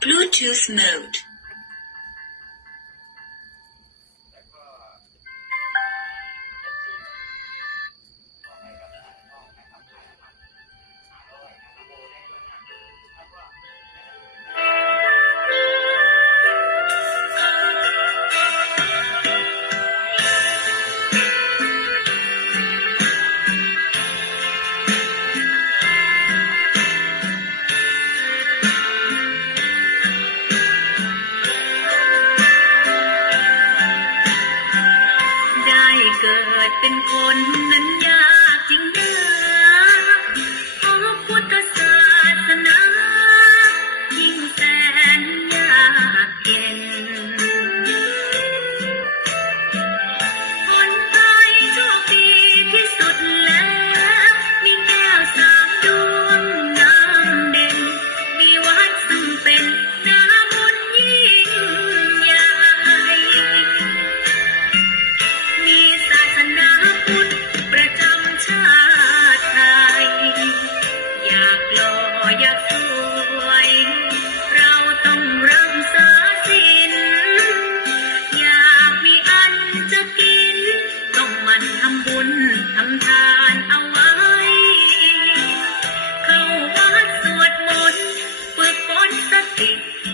Bluetooth modeเกิดเป็นคนนั้นยากจริงนะเพราะพุทธศาสนายิ่งแสนยากเย็นคนไทยโชคดีที่สุดแล้วมีแก้วสามดวงน้ำเด่นมีวัดซึ่งเป็นน้ำบุญยิ่งใหญ่พุทธประจำชาติไทยอยากหล่ออยากสวยเราต้องรักษาศีลอยากมีอันจะกินต้องมันทำบุญทำทานเอาไว้เข้าวัดสวดมนต์ฝึกฝนสติ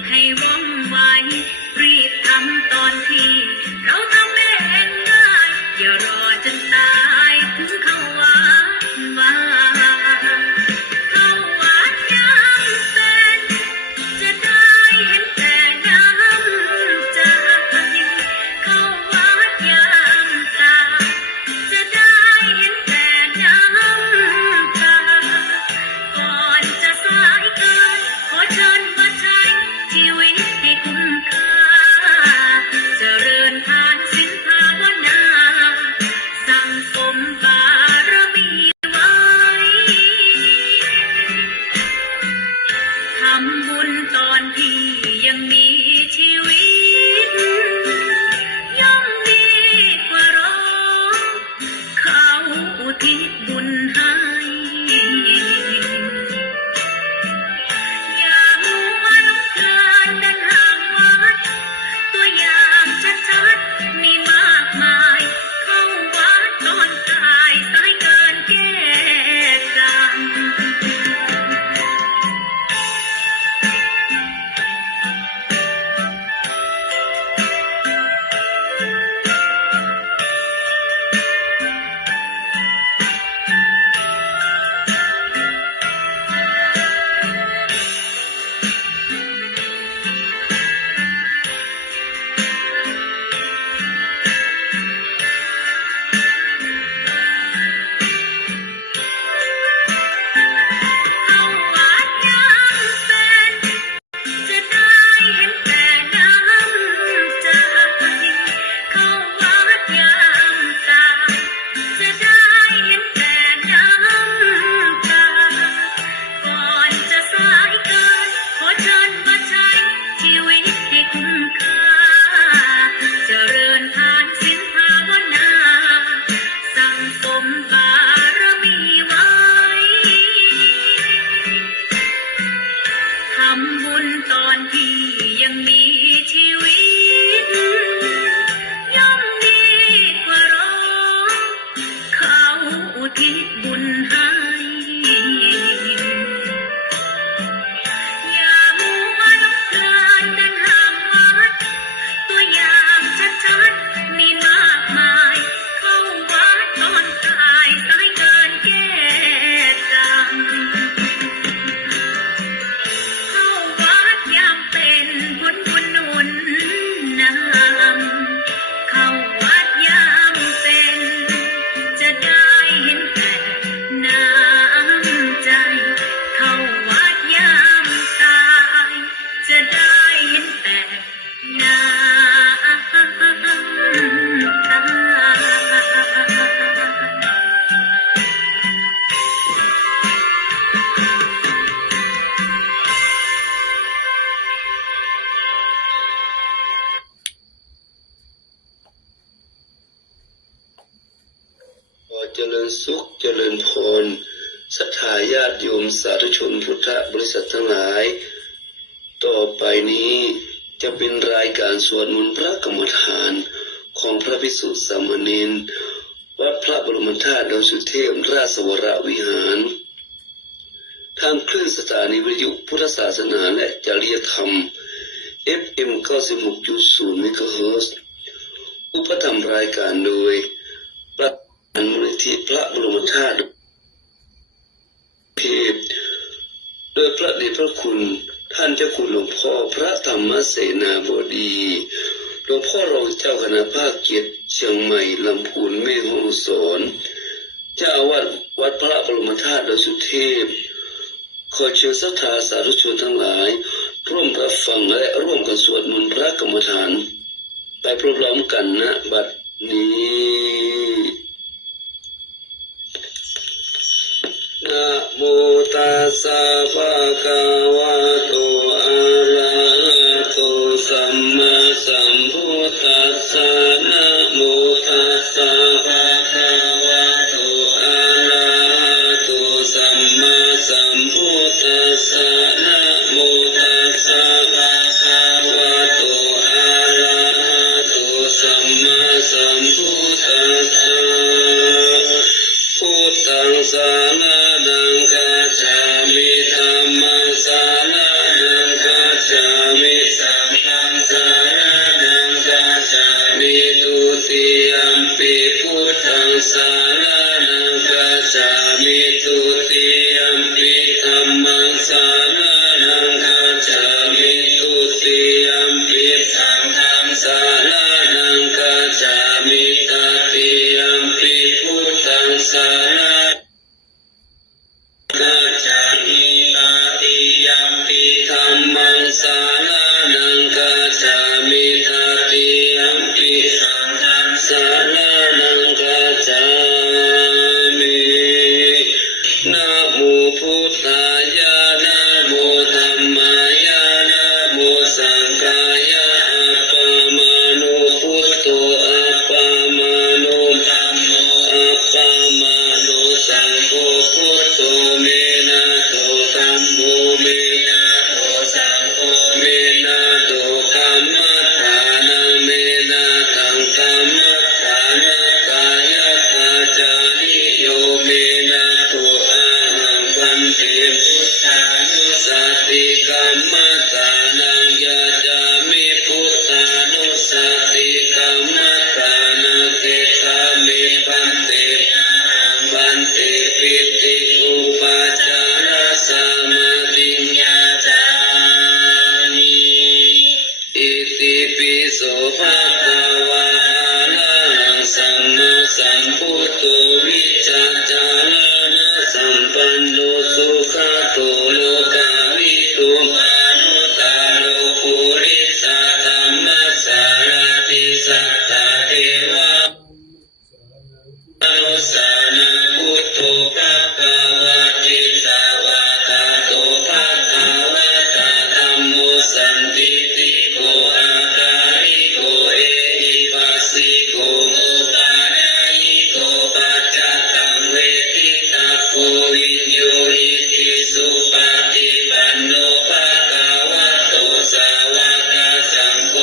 ให้ว่องไวรีบทำตอนที่เราทำเองได้อย่ารอจนตายถึงเข้าวัดว่าเข้าวัดยังเป็นจะได้เห็นแต่น้ำใจเข้าวัดยังตาจะได้เห็นแต่น้ำตาก่อนจะสายเกินขอเชิญมาใช้ชีวิตให้คุ้มค่าเจริญทานศีลภาวนาสั่งสมบารมีไว้ทำบุญตอนที่ยังมีชีวิตย่อมดีกว่าร้องเขาอุทิศบุญให้อย่ามัวหลงเพลินเดินห่างวัดตัวอย่างชัดๆมีมากมายเข้าวัดตอนกายสายเกินแก้กรรมเข้าวัดยังเป็นจะได้เห็นแต่น้ำใจเข้าวัดยังตาจะได้เห็นแต่น้ำตาก่อนจะสายเกินขอเชิญมาใช้ชีวิตให้คุ้มค่าเจริญทานศีลภาวนาสั่งสมบารมีไว้ทำบุญตอนที่ยังมีชีวิตย่อมดีกว่าร้องเขาอุทิศบุญให้อย่ามัวหลงเพลินเดินห่างวัดตัวอย่างชัดๆมีมากมายเข้าวัดตอนกายสายเกินแก้กรรมเข้าวัดยามเป็นบุญหนุน มสาธุชนพุทธบริษัททั้งหลายต่อไปนี้จะเป็นรายการสวดมนต์พระกรรมฐานของพระภิกษุสามเณรวัดพระบรมธาตุดอยสุเทพราชวรวิหารทางคลื่นสถานีวิทยุพุทธศาสนาและจริยธรรม FM 96.0 เมกะเฮิรตซ์อุปถัมภ์รายการโดยประธานมูลนิธิพระบรมธาตุเทพโดยพระเดชพระคุณท่านเจ้าคุณหลวงพ่อพระธรรมเสนาบดีหลวงพ่อรองเจ้าคณะภาคเกียรติเชียงใหม่ลำพูนแม่ฮ่องสอนเจ้าอาวาสวัดพระบรมธาตุดอยสุเทพขอเชิญศรัทธาสาธุชนทั้งหลายร่วมรับฟังและร่วมกันสวดมนต์พระกรรมฐานไปพร้อมๆกันณบัดนี้นะโมตัสสะภะคะวะโตอะระหะโตสัมมาสัมพุทธัสสะนะโมตัสสะภะคะวะโตอะระหะโตสัมมาสัมพุทธัสสะนะโมตัสสะภะคะวะโตอะระหะโตสัมมาสัมพุทธัสสะพุทธังสารนังกัจฉามิธัมมังสารนังกัจฉามิสังฆังสารนังกัจฉามิทุติยัมปิพุทธังสารนังกัจฉามิทุติยัมปิธัมมังสารนังกัจฉามิทุติยัมปิสังฆังสารนังกัจฉามิตติยัมปิพุทธังสารกัจฉามิตติยัมปิธัมมังสารนังกัจฉามิตติยัมปิสังฆังสารนังกัจฉามินะโมพุทธายะนะโมธัมมายะนะโมสังฆายะอัปปมาโนพุทโธอัปปมาโนธัมโมอัปปมาโนสังโฆพุทโธเมนะโตธัมโมเมนะโตสังโฆเมนะโตธัมมัฏฐานะเมนะทังธัมมัฏฐานะกายกาจานิโยเมนะโตอะหังคันเตพุทธานุสติกัมมัฏฐานังยะจามิพุทธานุสติกัมมัฏฐานังเตกามิปันเตปันเตปิติอุปาจาระสมาธิญญาจามิอิติปิโสภะคะวะอะระหังสัมมาสัมพุทโธวิชาจารณะสัมปันโนสุขโตโลกาวิทูมานุตตาโลปุริสธัมมัสสารติสัทธาเทวะอนุสานะพุทโธภะคะวะติสาวะตาโตภะคะวะตาธัมโมสันติติโกอาการิโกเอหิปัสสิโกโมปานายิโกปัจจตังเวทิตาโกวิญโยหิติสุปฏิปันโนภะคะวะโตสาวกสังโฆ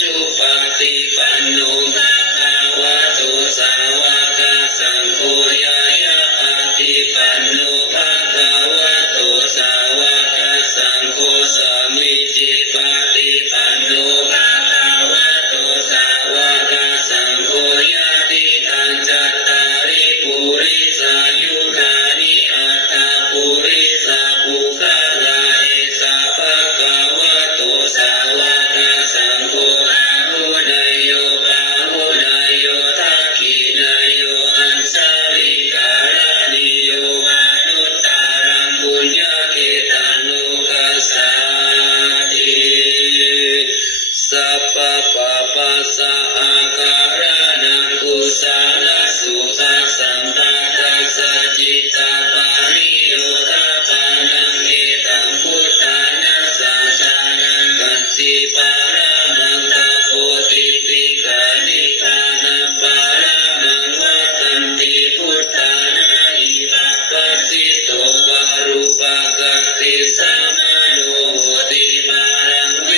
จุปฏิปันโนภะคะวะโตสาวกสังโฆยายะปฏิปันโนภะคะวะโตสาวกสังโฆสามิจิปฏิปันโนภะคะวะโตสาวกสังโฆยะติตังจัตตาริปุริสายุคานิอัตตาปุริสาภูคาลาเอสาภะคะวะโตสาวกสังโฆอาหุนายโยอาหุนายโยทักขินายโยอัญชลิกาลานิโยมนุตตารังบุญญาเกตังโลกัสสาติ ติสมาโนติปารังเว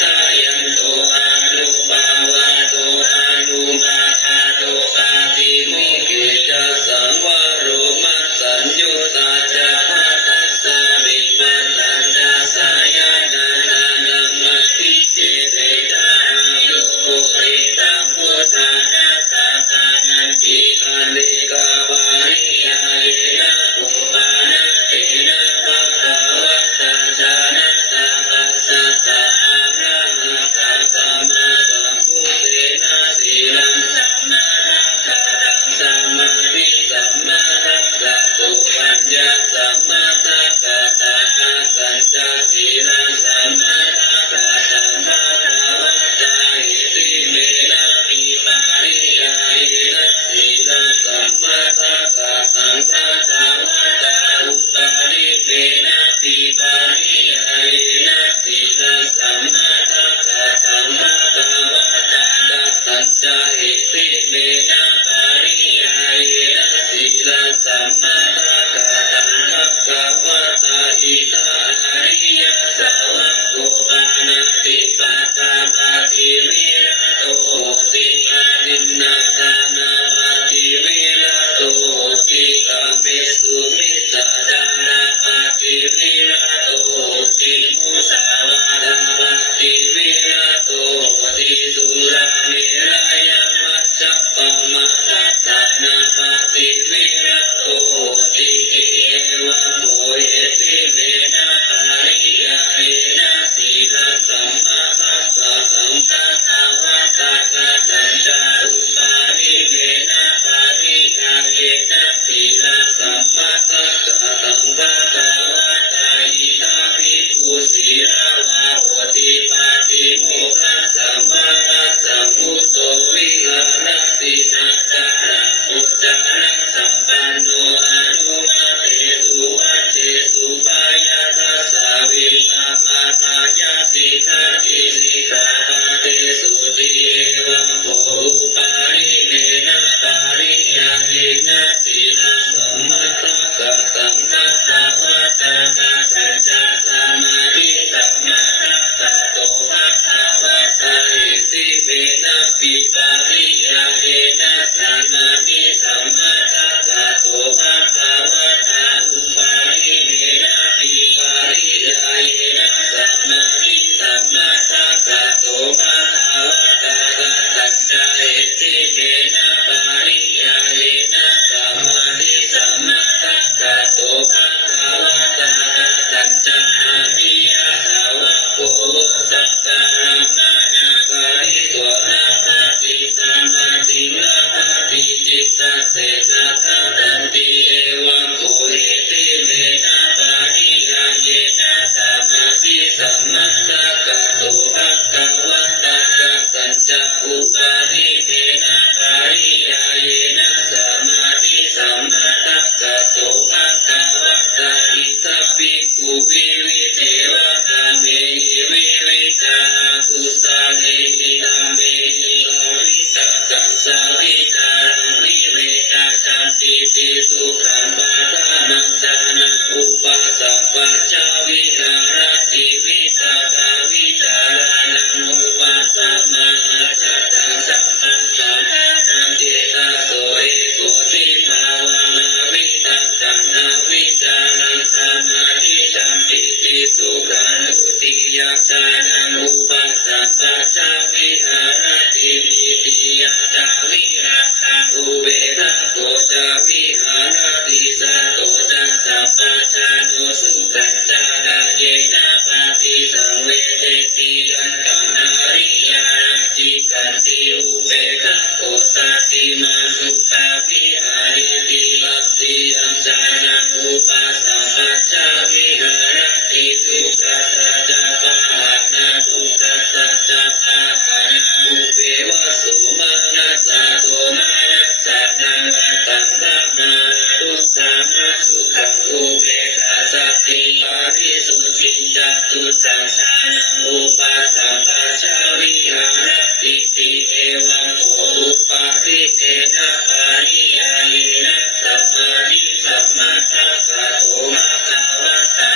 ทายันโตอานุภาวะโตอานุมาคาโตปาติมุขิจัสสังวโรมัสสัญยุสัจจะปัสสัสสะวิปัสสัสสะสายานานานัมมติเจเตตายุปุริตังพุทธานาสาสานันติอานิกาบาริยาเยนะปุปานะเตนะภะคะวะตาจานะตาปัสสะตาอะระหะตะสัมมาสัมพุทเทนะสีลังสัมมาทัฏฐะตังสัมมาทิสัมมาทัฏฐะตุปัญญาสัมมาทัฏฐะตานะสัจจะสีลังสัมมาทัฏฐะตังภะคะวะตาอิติเมนะปิปาริยาเยนะสีลังสัมมาทัฏฐะตังภะคะวะตาอุปาริเมนะปิปาริยาเยนะสีลังสัมมาทัฏฐะตังภะคะวะตาตัจจะอิติเมนะปาริยาเยนะสีลังสัมมาทัฏฐะตังภะคะวะตาอิทาอริยสาวกโกปานะติปัตตาปาติวิระโตติอาทินนาทานาปาติวิระโตติกามิสุมิจจาจาราปาติวิระโตติมุสาวาทาปาติวิระโตติสุราเมรยมัจจปมาทัฏฐานาปาติวิระโตติเอวะโมเอติเมนะปาริยาเยนะสีลังสัมมาทัสสะสัมภะคะวะตาตะตัญจาอุปาริเมนะปาริยาเยนะสีลังสัมมาทัสสะสัมภะคะวะตาอิทาภิกขุสีลาวาโหติปาติโมกขัสสะมะระสัมพุทโตวิหารตินัจจาระปุจจาระสัมปันโนอนุมาเตสุวัชเชสุปายาทัสสะวิปปาทายาติทัตติสิกขาเตสุติเอวังโภอุปาริเมนะปาริยาเยนะสีลังสัมมาทัสสะสัมภะคะวะตาตะตัจจะสัมมาทิสัมมาทัฏฐะโตภะคะวะตาอิติเมนะปิปาริยาเยนะสัมมาทิสัมมาทัฏฐะโตภะคะวะตาอุปาริเมนะปิปาริยาเยนะสัมมาทิสัมมาทัฏฐะโตภะคะวะตาตัจจะเอติเมนะปาริยาเยนะสัมมาทิสัมมาทัฏฐะโตภะคะวะตาตัจจะอาภิยาสาวกโกสัตตารังนานาคาริโกนาคติสัมมาตินาคติจิตตเสตตะตันติเอวังโภเอติเมนะปาริยาเยนะสัมมาทิสัมมาทัฏฐะโตภะคะวะตาตัจจะอุปาริเมนะปาริยาเยนะสัมมาทิสัมมาทัฏฐะโตภะคะวะตาอิทัปปิกุวิวิเทวะกาเมหิวิวิจาตุสาเนหิธัมเมหิภวิสัตตังสาวิจารังวิเวกาจันติติสุขังปะทานังจานังอุปสัมปัจจาวิหารติวิตาตาวิจารานังอุปสัมมาจัตตังสัมปันสัมปันเจตาโสเอโกสิภาวังอวิตัตตังอวิจารังสมาธิสัมปิติสุขันตุติยาจานังอุปสัมปัจจาวิหารติมิติยาจาวิราคะอุเบกขาโกจาวิหารติสัตโตจัสสัพพะจานุสุขังจาราเยนะปาติสังเวเทติยันตังอาริยาจิกันติอุเบกขาโกสติมาสุขาวิหาริติภัตติยัมจานังอุปสัมปัจจาวิหารติทุกขสัจจปะหานาทุกขสัจจปะหานาอุเปวะสุมานัสสะโทมานัสสะนังอัตตังธัมมาทุกขามาสุขังอุเบกขาสติปาริสุทธิจตุตังสานังอุปสัมปัจจาวิหารติติเอวังโภอุปาริเตนะปาริยาเยนะสัมมาทิสัมมาทัฏฐะโตภะคะวะตา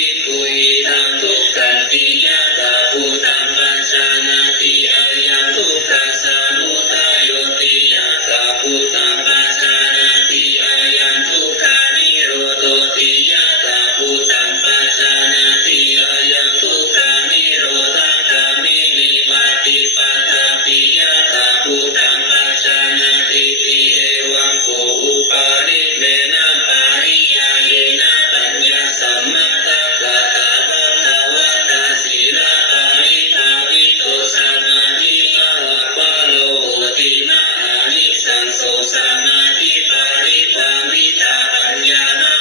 ภิกขุอิทังทุกขันติยะตาภูตังปัจจานาติอายังทุกขสามุทัยโยติยะตาภูตังปัจจานาติอายังทุกขานิโรโธติยะตาภูตังปัจจานาติอายังทุกขานิโรธกามินิปฏิปทาปิยะตาภูตังปัจจานาติติเอวังโกอุปาริเมนะปาริยาเยนะปัญญาสัมมาทัฏฐะตาภะคะวะตาสีลาปาริภาวิโตสมาธิลาภะโลโหตินะอานิสังโสสมาธิปาริภาวิตาปัญญานะ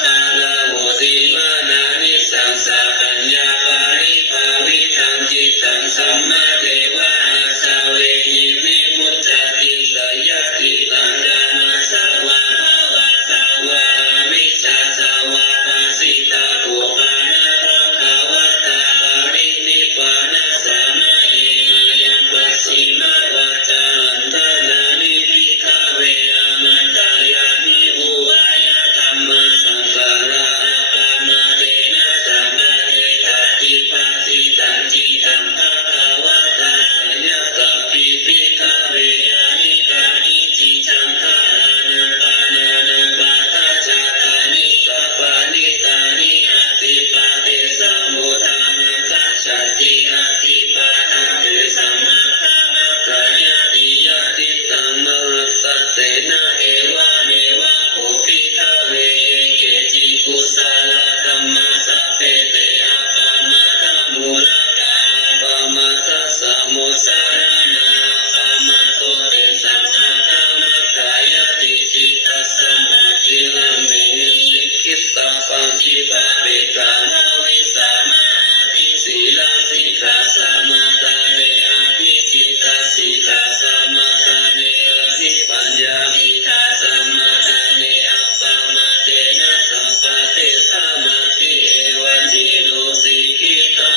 ภะโลโหติมานานิสังสาปัญญาปาริภาวิตังจิตตังสัมมาเทวะอาสาเวหิวิมุตติสยติตังกามาสวะภวะสวะอามิสสสวะภาสิตาภูปานะภะคะวะตาปารินิพพานะสมาเยอายังปัสสิมาวะจาอันตนานิพิกาเวอามันตายานิอุวายะธัมมาสังฆาราอาปามาเตนะสัมมาเตตาติปัสสิตังจิตังภะคะวะตาสยตาปิพิกาเวยานิกานิจิจังคารานังปานานังปาตาชาตานิสัพพานิตานิอติปาเตสมุทานังคัจฉติอติปาทังเตสัมมาคามัคคายะติยะติตังมหัสสะเตนะเอวะเมวะโอปิกาเวเยเกจิกุสาลธัมมาสัพเพเตอะปามาทมูลกาปามาทัสสะโมสารนาปามาโตเตสัมมาคามัคคายะติจิตตัสสะมาธิลัมเมนิสิกิตตาปัญจิปะเบกานาวิสามาอาทิสีลาสิกขาสมาทาเนอาทิจิตตสิกขาสมาทาเนอาทิปัญญาสิกขาสมาทาเนอัปปามาเตนะสัมปะเตสมาธิเอวันติโนสิกิตา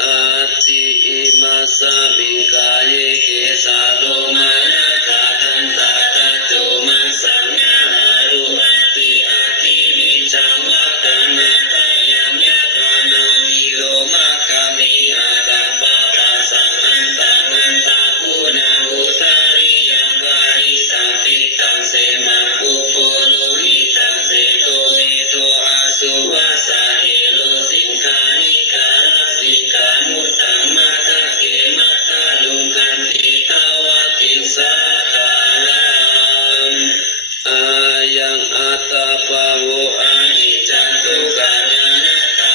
อาทิอิมาสมิงกายเกสาโลมานะคาทันตาตะโจมัสสังฆารุอาติอาทิมิจังวัตตนาปะยังยะทานามิโลมาคามิอาตัปปะกาสังอันตะมันตะภูนาอุตาริยังกาลิสัมปิตังเสมาปุโพโลหิตังเสโตเมโตอาสุวัสสะเอโลสิงคานิกาลสิกามุตตังมาตะเกมัตตะลุงกันติตาวะติสาคาลังอายังอัตตาภะโวอานิจจันตุกานานาตา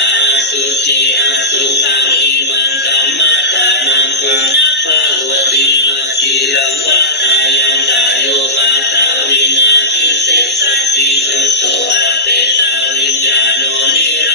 สุจิอาสุขังอิมังกัมมัฏฐานังปุณณภะวติอาจิรังวะทายังกายโยปาตาวินาทิเสสติสุตโตอาเปตาวิญญาโนนิโร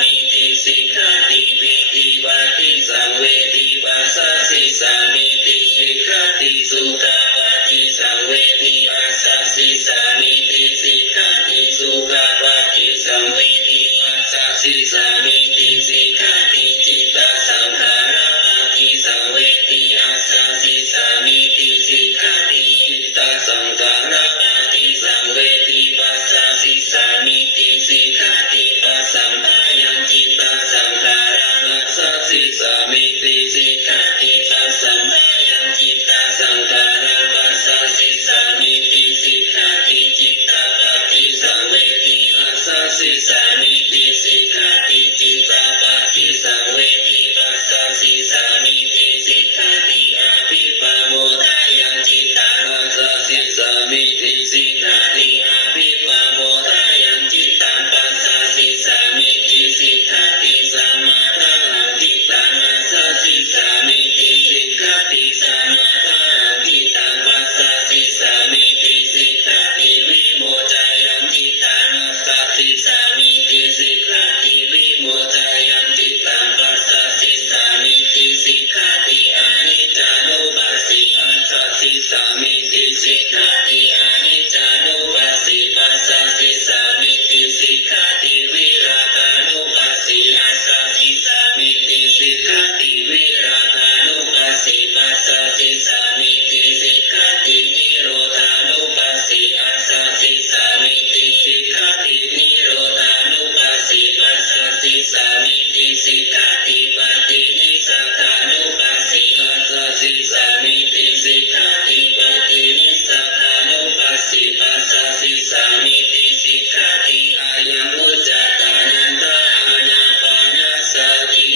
มิติสิกขาติปิติปาติสังเวทิปัสสะสิสามิติสิกขาติสุขาปาติสังเวทิอาสสะสิสามิติสิกขาติสุขาปาติสังเวทิปัสสะสิสามิติสิกขาติจิตตสังขาระปาติสังเวทิอาสสะสิสามิติสิกขาติจิตตสังขาระปาติสังเวทิปัสสะสิสามิติสิกขาติปัสสัมปายังจิตตสังขาระปัสสะสิสามิติสิกขาติปัสสัมปายังจิตตสังขาระปัสสะสิสามิติสิกขาติจิตตปาติสังเวทิอาสสะสิสามิติสิกขาติจิตตปาติสังเวทิปัสสะสิสามิติสิกขาติอาภิปโมทายังจิตตาปัสสะสิสามิติสิกขาติอาภิปโมทายังจิตตังปัสสะสิสามิติสิกขาติสัมมาทาจิตตังปัสสะสิสามิติสิกขาติสัมมาทาจิตตังปัสสะสิสามิติสิกขาติวิโมทายังจิตตังปัสสะสิสามิติสิกขาติวิโมทายังจิตตังปัสสะสิสามิติสิกขาติอนิจจานุปัสสิปัสสะสิสามิติสิกขาติอนิจจานุปัสสิปัสสะสิสามิติสิกขาติวิราคานุปัสสิปัสสะสิสามิติสิกขาติวิราคานุปัสสิปัสสะสิสามิติสิกขาตินิโรธานุปัสสิปัสสะสิสามิติสิกขาตินิโรธานุปัสสิปัสสะสิสามิติสิกขาติปาตินิสสขานุปัสสิปัสสะสิสามิติสิกขาติปาตินิสสขานุปัสสิปัสสะสิสามิติสิกขาติอายังอุจจตานันตาอานาปานาสติ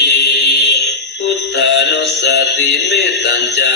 พุทธานุสติเมตตัญจา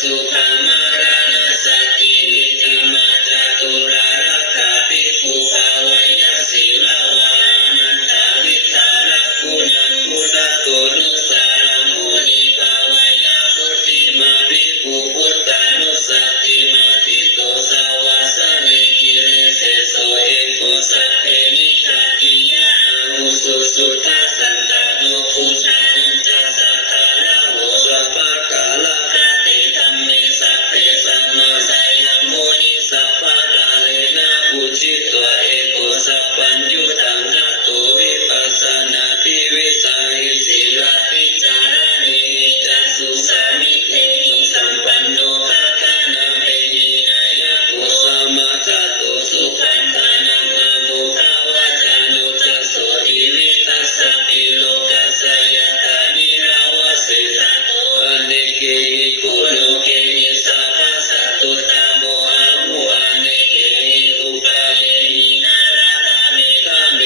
สุขมารานาสตินิจมาจาตุรารักขาภิกขุภาวยศิลาวานันทาวิทารักขุนังมุตโกนุสารมุนิภาวยพุทธิมาภิกขุพุทธานุสติมาทิโตสาวาสเนกิเลเสโสเอโกสัพเพนิชาติยะอาหุสุสุทัสสันตโนภูชานันจสัพพะละโหสัพพะกาลกะเตธัมเมสัพเพสัมมาสัยมุนิสัพพะกาเลนะปุจิตวะเอโกสัพพัญญูตังกัตโตวิปัสสนาทิวิสัยสิลาภิจารณิจัสสุสามิติสัมปันโนภะคะนาเมหินายะโกสัมมาทัตโตสุขันธานังอะมุขาวาจานุจัสโสทิวิตัสสะปิโลกัสสะยะตานิราวะเสสะโตอเนเกหิปุโลเกหิสัพพะสัตตุตโมอะมุอเนเกหิอุปาเยหินาราตาเมฆะเม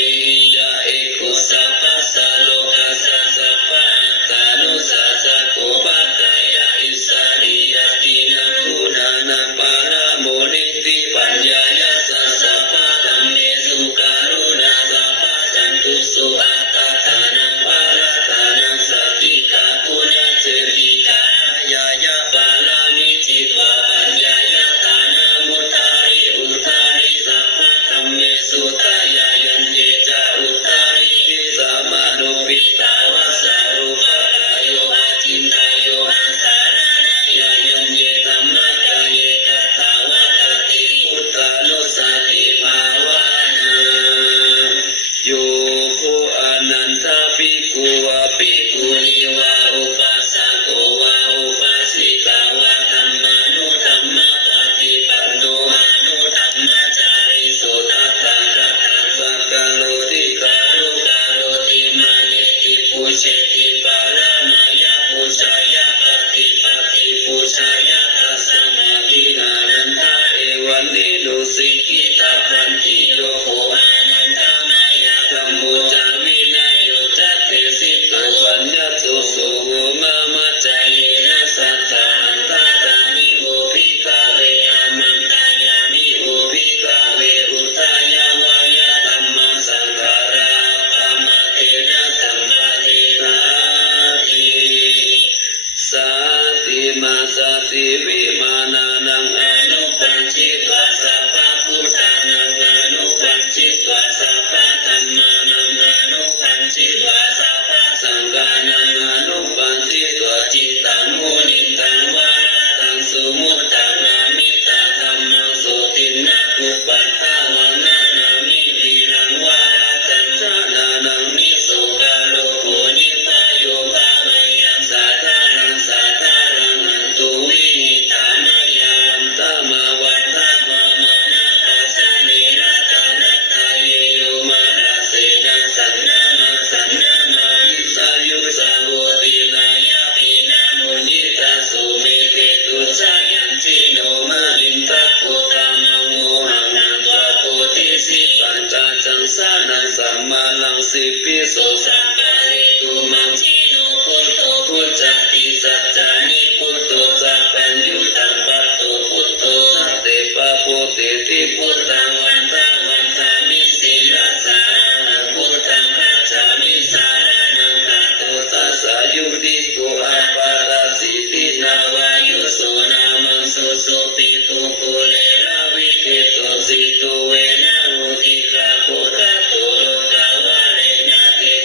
ยะเอโกสัพพะสัลโลกัสสะสัพพะอัตตานุสัสสะโกปัฏฐายะอิสาริยตินะคุณานะปาระโมนิติปัญญายะสัสสะปะธัมเมสุการุณาสัพพะสันตุสุอัตตานังปารัตตานังสัพพิกาปุณะเสติกายายะปารามิจิตวะปัญญายะตานามุตาริอุตาริสัพพะธัมเมสุตายายันเจจาอุตาริวิสามานุปิตาวะสารุปะกายโยอาจินตายโยอันสารานายายันเยธัมมะกายเกตาวะกติพุทธานุสติภาวนาโยโคอนันตภิกขุวะภิกขุณีวะอุปัสสโกวะอุปัสสิกาวะธัมมานุธัมมะปฏิปันโนอานุธัมมจาริสุทัตถะทัตถะสักกะโลติการุการุติมานิติปุเชติปาระมายะปุชายะปฏิปฏิปุชายะตัสสะมาธินานันทะเอวันนินุสิกิตาพันติโยโคอานันทมายะธัมโมจามินะโยจัตเตสิโตปัญญโต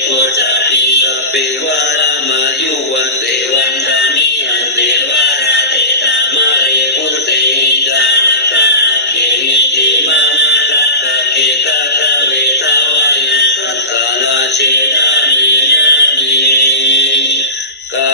โกจาปิสพเปวารามายุวันเตวันทามิอันเตวาราเตตามาเรปุเตจาตาเกนิจิมามาดัตตะเกตะกะเวทาวายสัตตานาเชดามินามิกา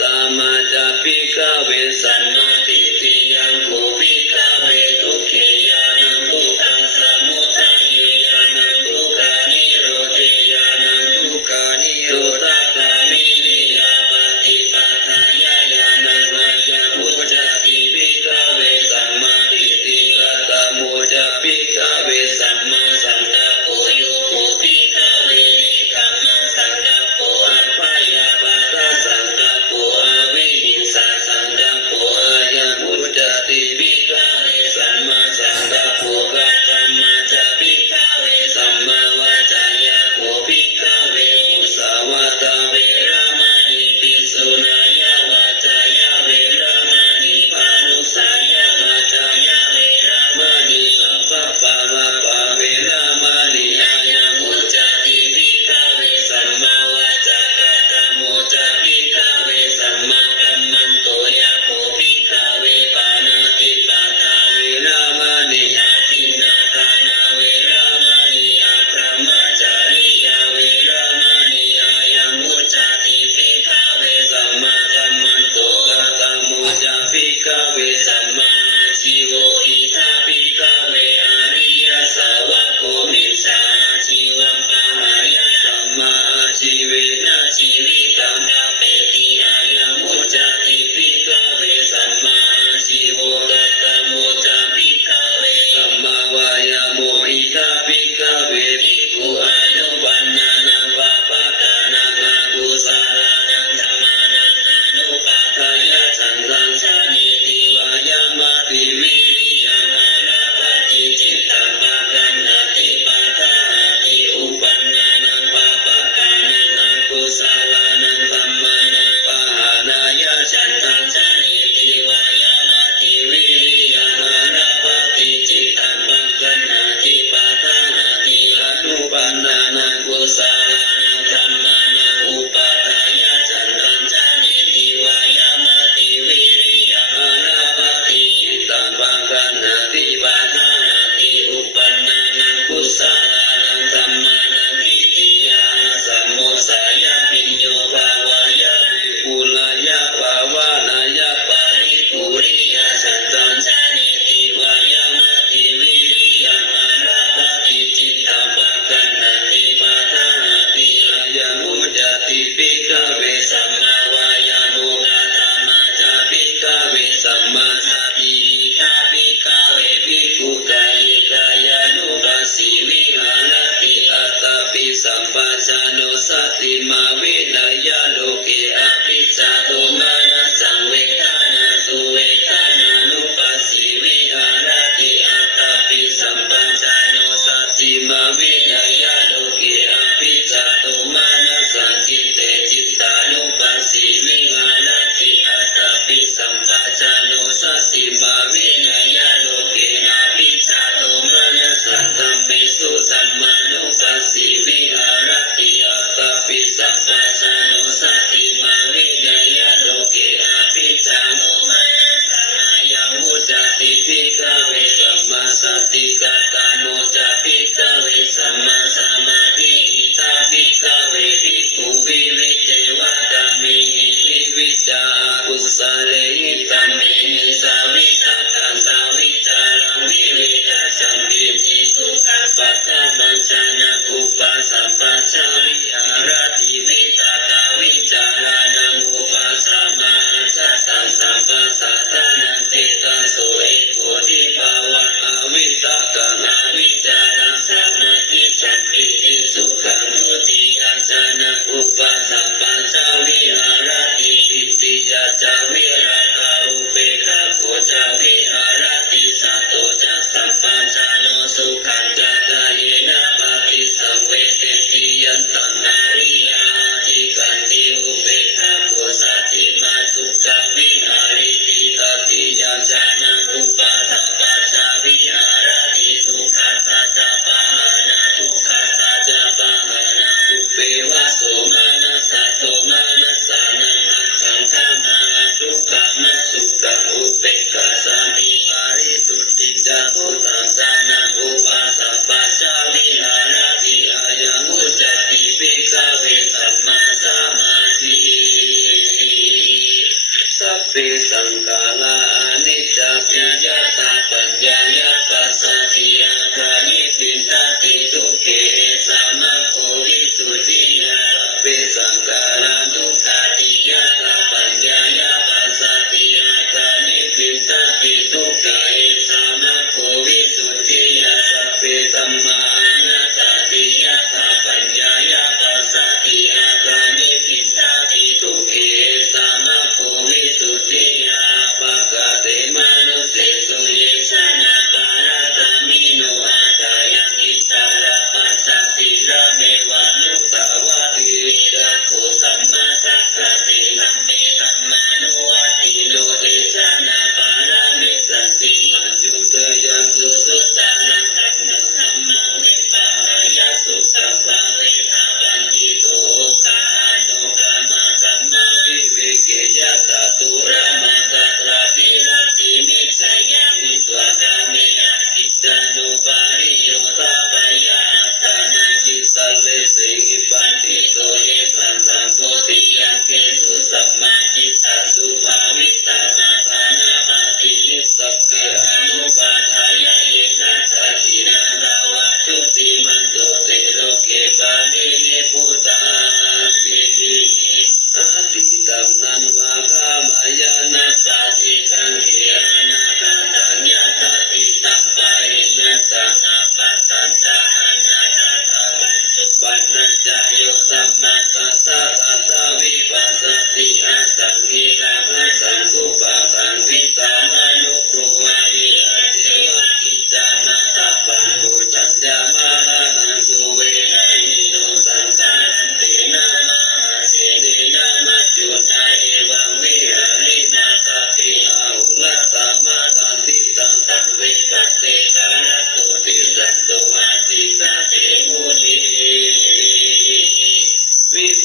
ตามาจาปิกะเวสันมาติติยังโกปิกะเวทุเขยานังทุตังสมุทัยยานังทุกขานิโรธยานังทุกขานิโรธกามินิยาปฏิปทายายานังอายังมุจจติปิกะเวสัมมาทิฏฐิกตามุจจปิกะเวสัมมาสังกัปโปโยโคปิกะเวนิคัมมังสังกัปโปอัปปายาปะทะสังกัปโปอวิหิงสาสังกัปโปอายังมุจจติปิกะเวสัมมาสังกัปโปกัตตัมมาจปิกะเวสัมมาวาจายาโคปิกะเวมุสาวาตาเวระมณีปิสุนายาวาจายาเวระมณีปานุสายาวาจายาเวระมณีสัพพะปะละปะเวระมณีอายังมุจจติปิกะเวสัมมาวาจากาตมุจจปิกะเวสัมมากัมมันโตยาโคปิกะเวปานาติปาตาเวระมณีอาทินนาทานาเวระมณีอาพรหมจาริยาเวระมณีอายังมุจจติปิกะเวสัมมากัมมันโตกัตตมุจจปิกะเวสัมมาอาชีโวอิทาปิกะเวอริยสาวกโคมิจฉาชีวังปะหายะสัมมาอาชีเวนะชีวิตังนาเปติอายังมุจจติปิกะเวสัมมาอาชีโวกัตตมุจจปิกะเวสัมมาวายาโมอิทาปิกะเวภิกขุอานุปันนานังปะปะกานังอากุศลานังธัมมานังอนุปัฏฐายะฉันทังชานิติวายามติวิริยังอานาปฏิจิตตังปะกันนาติปะทาติอุปันนานังปะปะกานังอากุศลานังธัมมานังปะหานายะฉันทังชานิติวายามติวิริยังอานาปฏิจิตตังปะกันนาติปะทาติอนุปันนานังกุศลานังธัมมานังอุปาทายะฉันทังชานิติวายามติวิริยังอานาปฏิจิตตังปะกันนาติปะทาติอุปันนานังกุศลานังธัมมานังทิฏฐิยาสัมโมสายะปิญโยภาวายะวิปุลายะภาวานายะปาริปุริยะฉันทังชานิติวายามติวิริยังอานาปฏิจิตตังปะกันนาติปะทาติอายังมุจจติปิกะเวสัมมาวายาโมกัตตมาจาปิกะเวสัมมาสติอิทาปิกะเวภิกขุกายกายานุปัสสิวิหารติอัตตปิสัมปชัญโนสติมาวินยาโลเกอภิจจโตมานะสังเวทนาสุเวทนานุปัสสิวิหารติอัตตปิสัมปชัญโนสติมาวินยาโลเกอภิจจโตมานะสังกิเตจิตตานุปัสสิวิหารติอัตตปิสัมปชัญโนสติมาวินยาโลเกอภิจจโตมานะสังธัมเมสุธัมมานุปัสสิวิหารติอัตตปิสัมป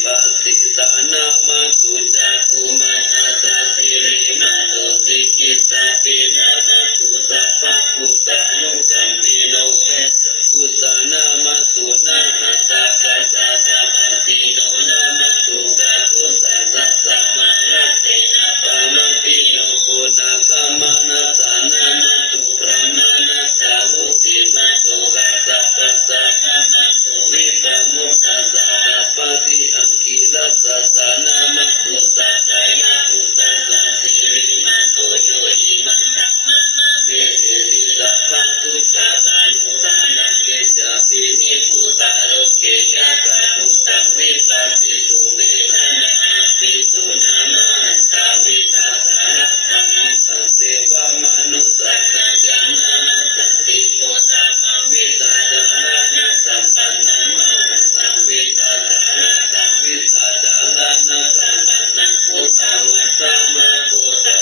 ปัสสิตานามาตุจักขุมาตัสสะสิริมาตุสิกิตาปินามาตุสัพพะพุทธานุกัมมิโนเปตอุสานามาตุนาหัตตะกัสสะกัปติโนนามาตุกะพุทธัสสะสัมมาระเตนะปะมังปิโนโกนากัมมานะสานามาตุพระมานะสาวุติมาตุกัสสะปัสสะนามาตุวิปมุตตัสสะปะติอังกิลัสสะสานามาตุสัจจายะพุทธัสสะสิริมาตุโยอิมังธัมมานะเทสิสัพพะทุกขะปานุสานังเยจาปินิพุตตาโลเกยะตาพุทธวิปัสสิสุเมธนาปิตุนามาหันตาวิตาสารตังสันเทวมนุสสานาจันนาสันติโสตปังวิสาจารานะสัมปันนังมหันตังวิสาสารตังวิสาจารานะสัมปันนังพุทธังวัสสะมาพุทธั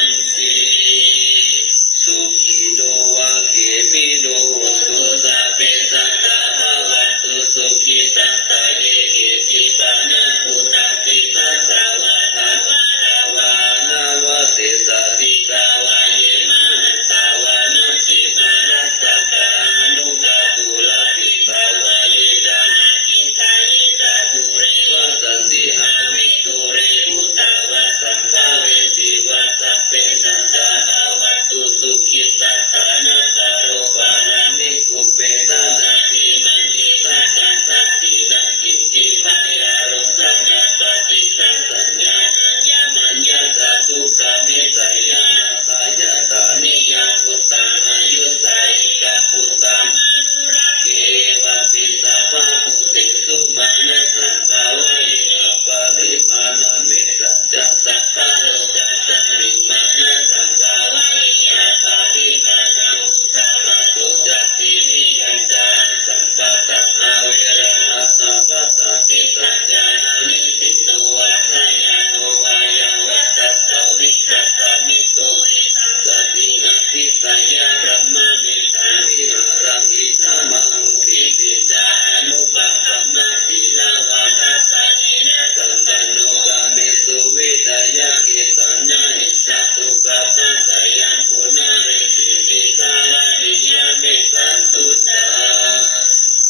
งสีสุขิโนวะเขมิโนตุสัพเพสัตตาภวันตุสุขิตัสสะเยเกจิปานะปุราติตัสสะวะทาวะราวานาวะเสสะติกาวะเยมานันตาวานุสิมานัสสะกานุกาตุลาภิภาวะเยจานาคิตาเยจาตุเรวะสันติอาวิตุเรพุทธาวะสัมภเวสีวะสัพเพสัตตาภวันตุสุขิตัสสะนะคาโรปานามิกุเปตานาติมันจิสัจจันตัสสินังกินจิปายารุสัญญาปฏิสังสัญญานัญญามัญญาสาทุกขมิสยานาตายาตานิยาพุทธานายุสัยกะพุทธามานุรักเกวะปิสัพพะพุทธิสุมานะสัมภาวะเยอะปะริมานะเมตัจจัสสัพพะโลกัสสมิมานะสัมภาวะเยอะปะริมานะอุทธามาตุจัตติวิยัญจาสัมปะตะอาเวระหัสสะปะตะติสัจจานานิสิตโนวะสยาโนวายังวัตตัสสะวิคัตตามิโตเอตัสสะตินาทิตายะธรรมะเมตาวิหารังอิตามังคิติจานุปะคัมมะศีลาวาทัตตานินะสัมปันโนกามิสุวิทยาเกตัญญาอิจฉาตุกะปัตตายังปุนาเรติติกาลานิยาเมตัสสุตตา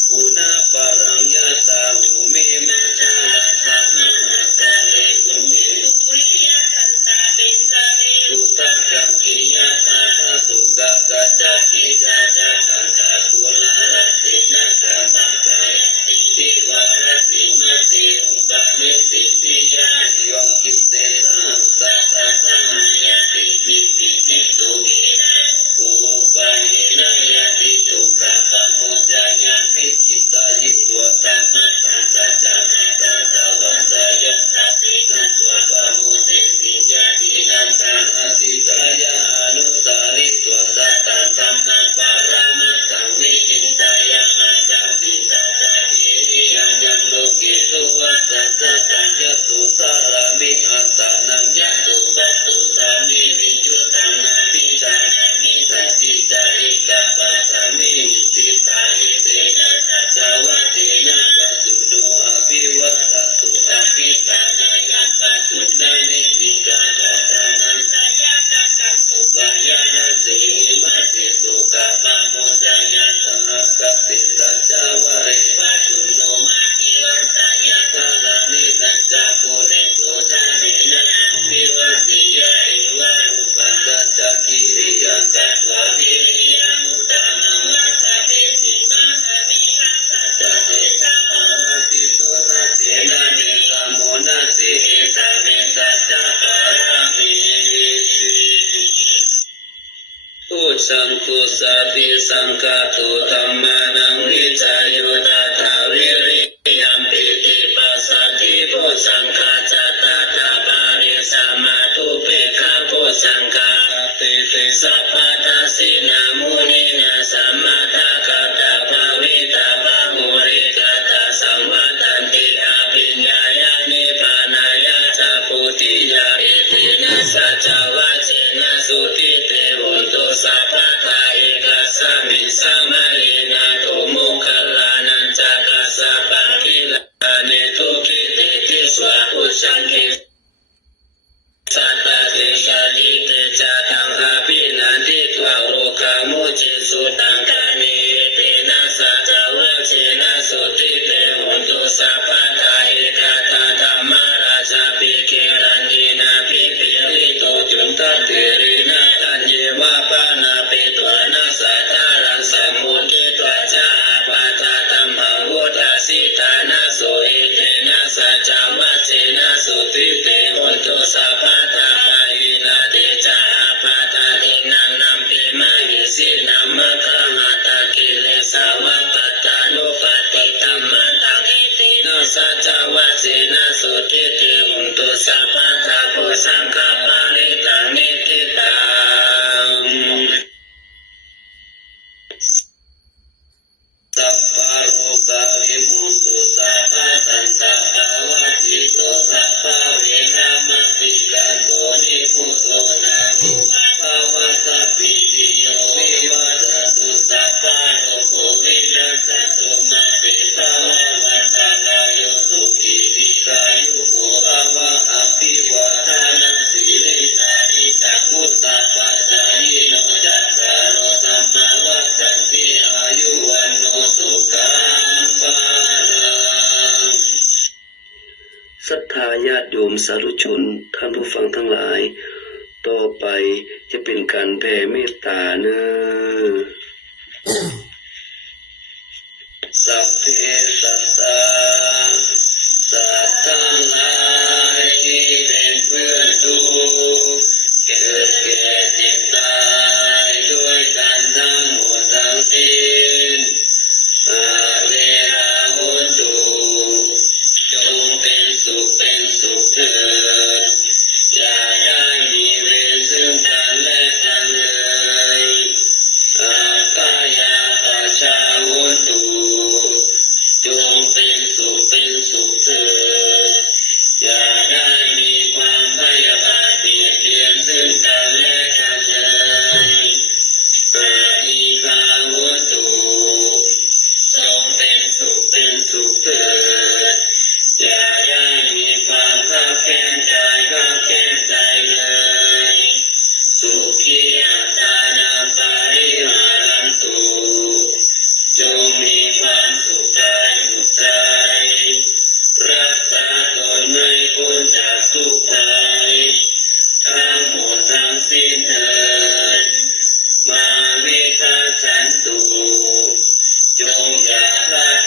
ปุนาปะรังยะตาหุมิมัสสะลาสะนะนะตะเลกุมิสุปุริยะสันตาเบสะเรสุตังกัมกิยะตาทะตุกะกัจจกิจาจาคันตะกุลาลเสนะกัมปะกายันติติวารติมะติอุปานิสิติยานิวังกิเตสังตะตะตะมายะติปิปิปิตุเอนะอุปานินะยะติทุกขะปะโมจายามิจิตายิตวะตัมมะตัสสะจานะตัสสะวะสะยะตะตินะตัวปะโมเตสิยะตินันตังอภิกายะอนุสาริตัวสัตตังธัมมังปารามัสสังวิจินตายะอาจาสิตาจาติยังยังโลกิสุวัสสะสะตัญญตุสารามิอัตตานัญญตุวัตตุสามิวิญญุตังนาปิจานามิสันติจาริกะปัสสามิสิตาหิเตนะตัสสะวะเทนะกัสสุโนอภิวัตตุอภิกานายัปะสุนานิสิกาตัสสะนันตายะกะกัตตุกายานะเสมะเตสุกะปะโมจายะสหกัปปิสัจจาวะเรวะสุโนมาทิวันตายะทาลานิสัจจปุเรโสชาเนนะวิวัตติยะเอวะรูปัสสัจจกิริยะกัตวะวิริยะมุตตะมังวะสะเปสิมาหะเมฆังสัจจเตชะปะระติโสสัจเจนะเนสะโมนะติเอตาเมสัจจะปะระมิอุสังคุสาปิสังฆาตุธัมมานังวิจายุตถาวิริยัมปิติปัสสัทธิโพสังฆาจัตตาตาภาริสัมมาทุเปกะโพสังฆาเตเตสัพพะทัสสินามุนีนาสัมมาทาคาตาภาวิตาภามุริกาตาสัมมาตันติอาภิญญายานิพพานายาจาปุติยาเอตินะสัจจวะเจนะสุติเตโหตุสัพพะทาเอกสัมมิสัมมาเอนะโตโมคัลลานันจักขะสัพพังคิลาเนทุกิเต สังคิสัตตาติสานิเตจาตังอภินันทิตวะโอคามุจิสุตังกานิเตนะสัจวะเชนะสุติเตหุนตุสัพพะทาเอกตาธัมมาราชาปิเกรัญญินาปิปิริโตจุนตัตเตรินาตัญเยวะปานาเปตวานัสสะทารังสมุเทตวะจาปาทาธัมมังวุฒาสิตานะโสเอเตนะสัจวะเชนะสุติเตหุนตุสัพพะทาปายินาเตจาปาทาทินังนัมปิมาหิสินัมมะคะหะตะกิเลสาวะปัตตานุปติตัมมังตังเอตินะสัจวะเชนะสุติเตหุนตุสัพพะทาโพสังฆปาริตังนิทิตังสัพพะโรกาวิมุตตุสัพพะทันตะภาวะจิตโตสัพพะเวรามะปิกันโตนิพุตโตนะหุภาวะสัพพิติโยวิวัตตุสัพพะโรโควินัสสตุมาเปตาวะวันตาลายโยสุขิติกายุโกภวะอภิวาทานาสิริสานิจักขุตตะปัจจายิโนจัตตารโอธัมมาวัฏฏันติอายุวันโนสุขังภาลังศรัทธาญาติโยมสาธุชนท่านผู้ฟังทั้งหลายต่อไปจะเป็นการแผ่เมตตาเนอสัพเพสัตตาสัตว์ทั้งหลายที่เป็นเพื่อนทุกข์เกิดแก่เจ็บตายด้วยกันทั้งหมดทั้งสิ้นอาเวราโหตุจงเป็นสุขเถิดอย่าได้มีเวรซึ่งกันและกันเลยอาปายาตาชาโหตุจงเป็นสุขเถิดอย่าได้มีความพยาบาทเบียดเบียนซึ่งกันและกันเลยอานิคาโหตุจงเป็นสุขเถิดอย่าได้มีความข้าแค้นใจเลยสุขีอัตตานังปาริหารันตุจงมีความสุขกายสุขใจรักษาตนไม่พ้นจากทุกข์ภัยทั้งหมดทั้งสิ้นเถิดมาวิคาฉันตุจงอย่าพลาด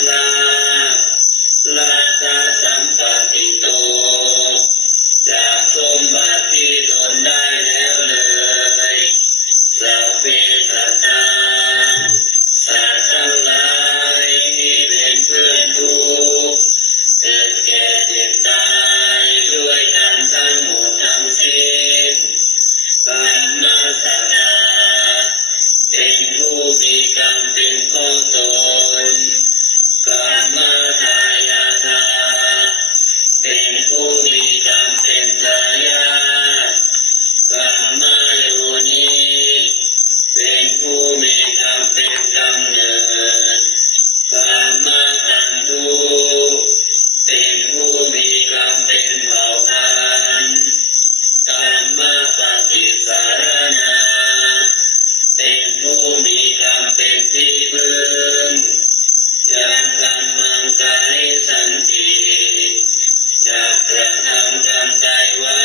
ลาตาสัมปติโตจากสมบัติที่ตนได้แล้วเลยสัพเพสัตตาสัตว์ทั้งหลายที่เป็นเพื่อนทุกข์เกิดแก่เจ็บตายด้วยกันทั้งหมดทั้งสิ้นกรรมสัตตาเป็นผู้มีกรรมเป็นของตนกรรมทายาทาเป็นผู้มีกรรมเป็นทายาทกรรมโยนิเป็นผู้มีกรรมเป็นกำเนิดกรรมตันตุเป็นผู้มีกรรมเป็นเผ่าพันธุ์กรรมปฏิสารณาเป็นผู้มีกรรมเป็นที่พึ่งยังกรรมังกายสันติอยากกระทำกรรมใดไว้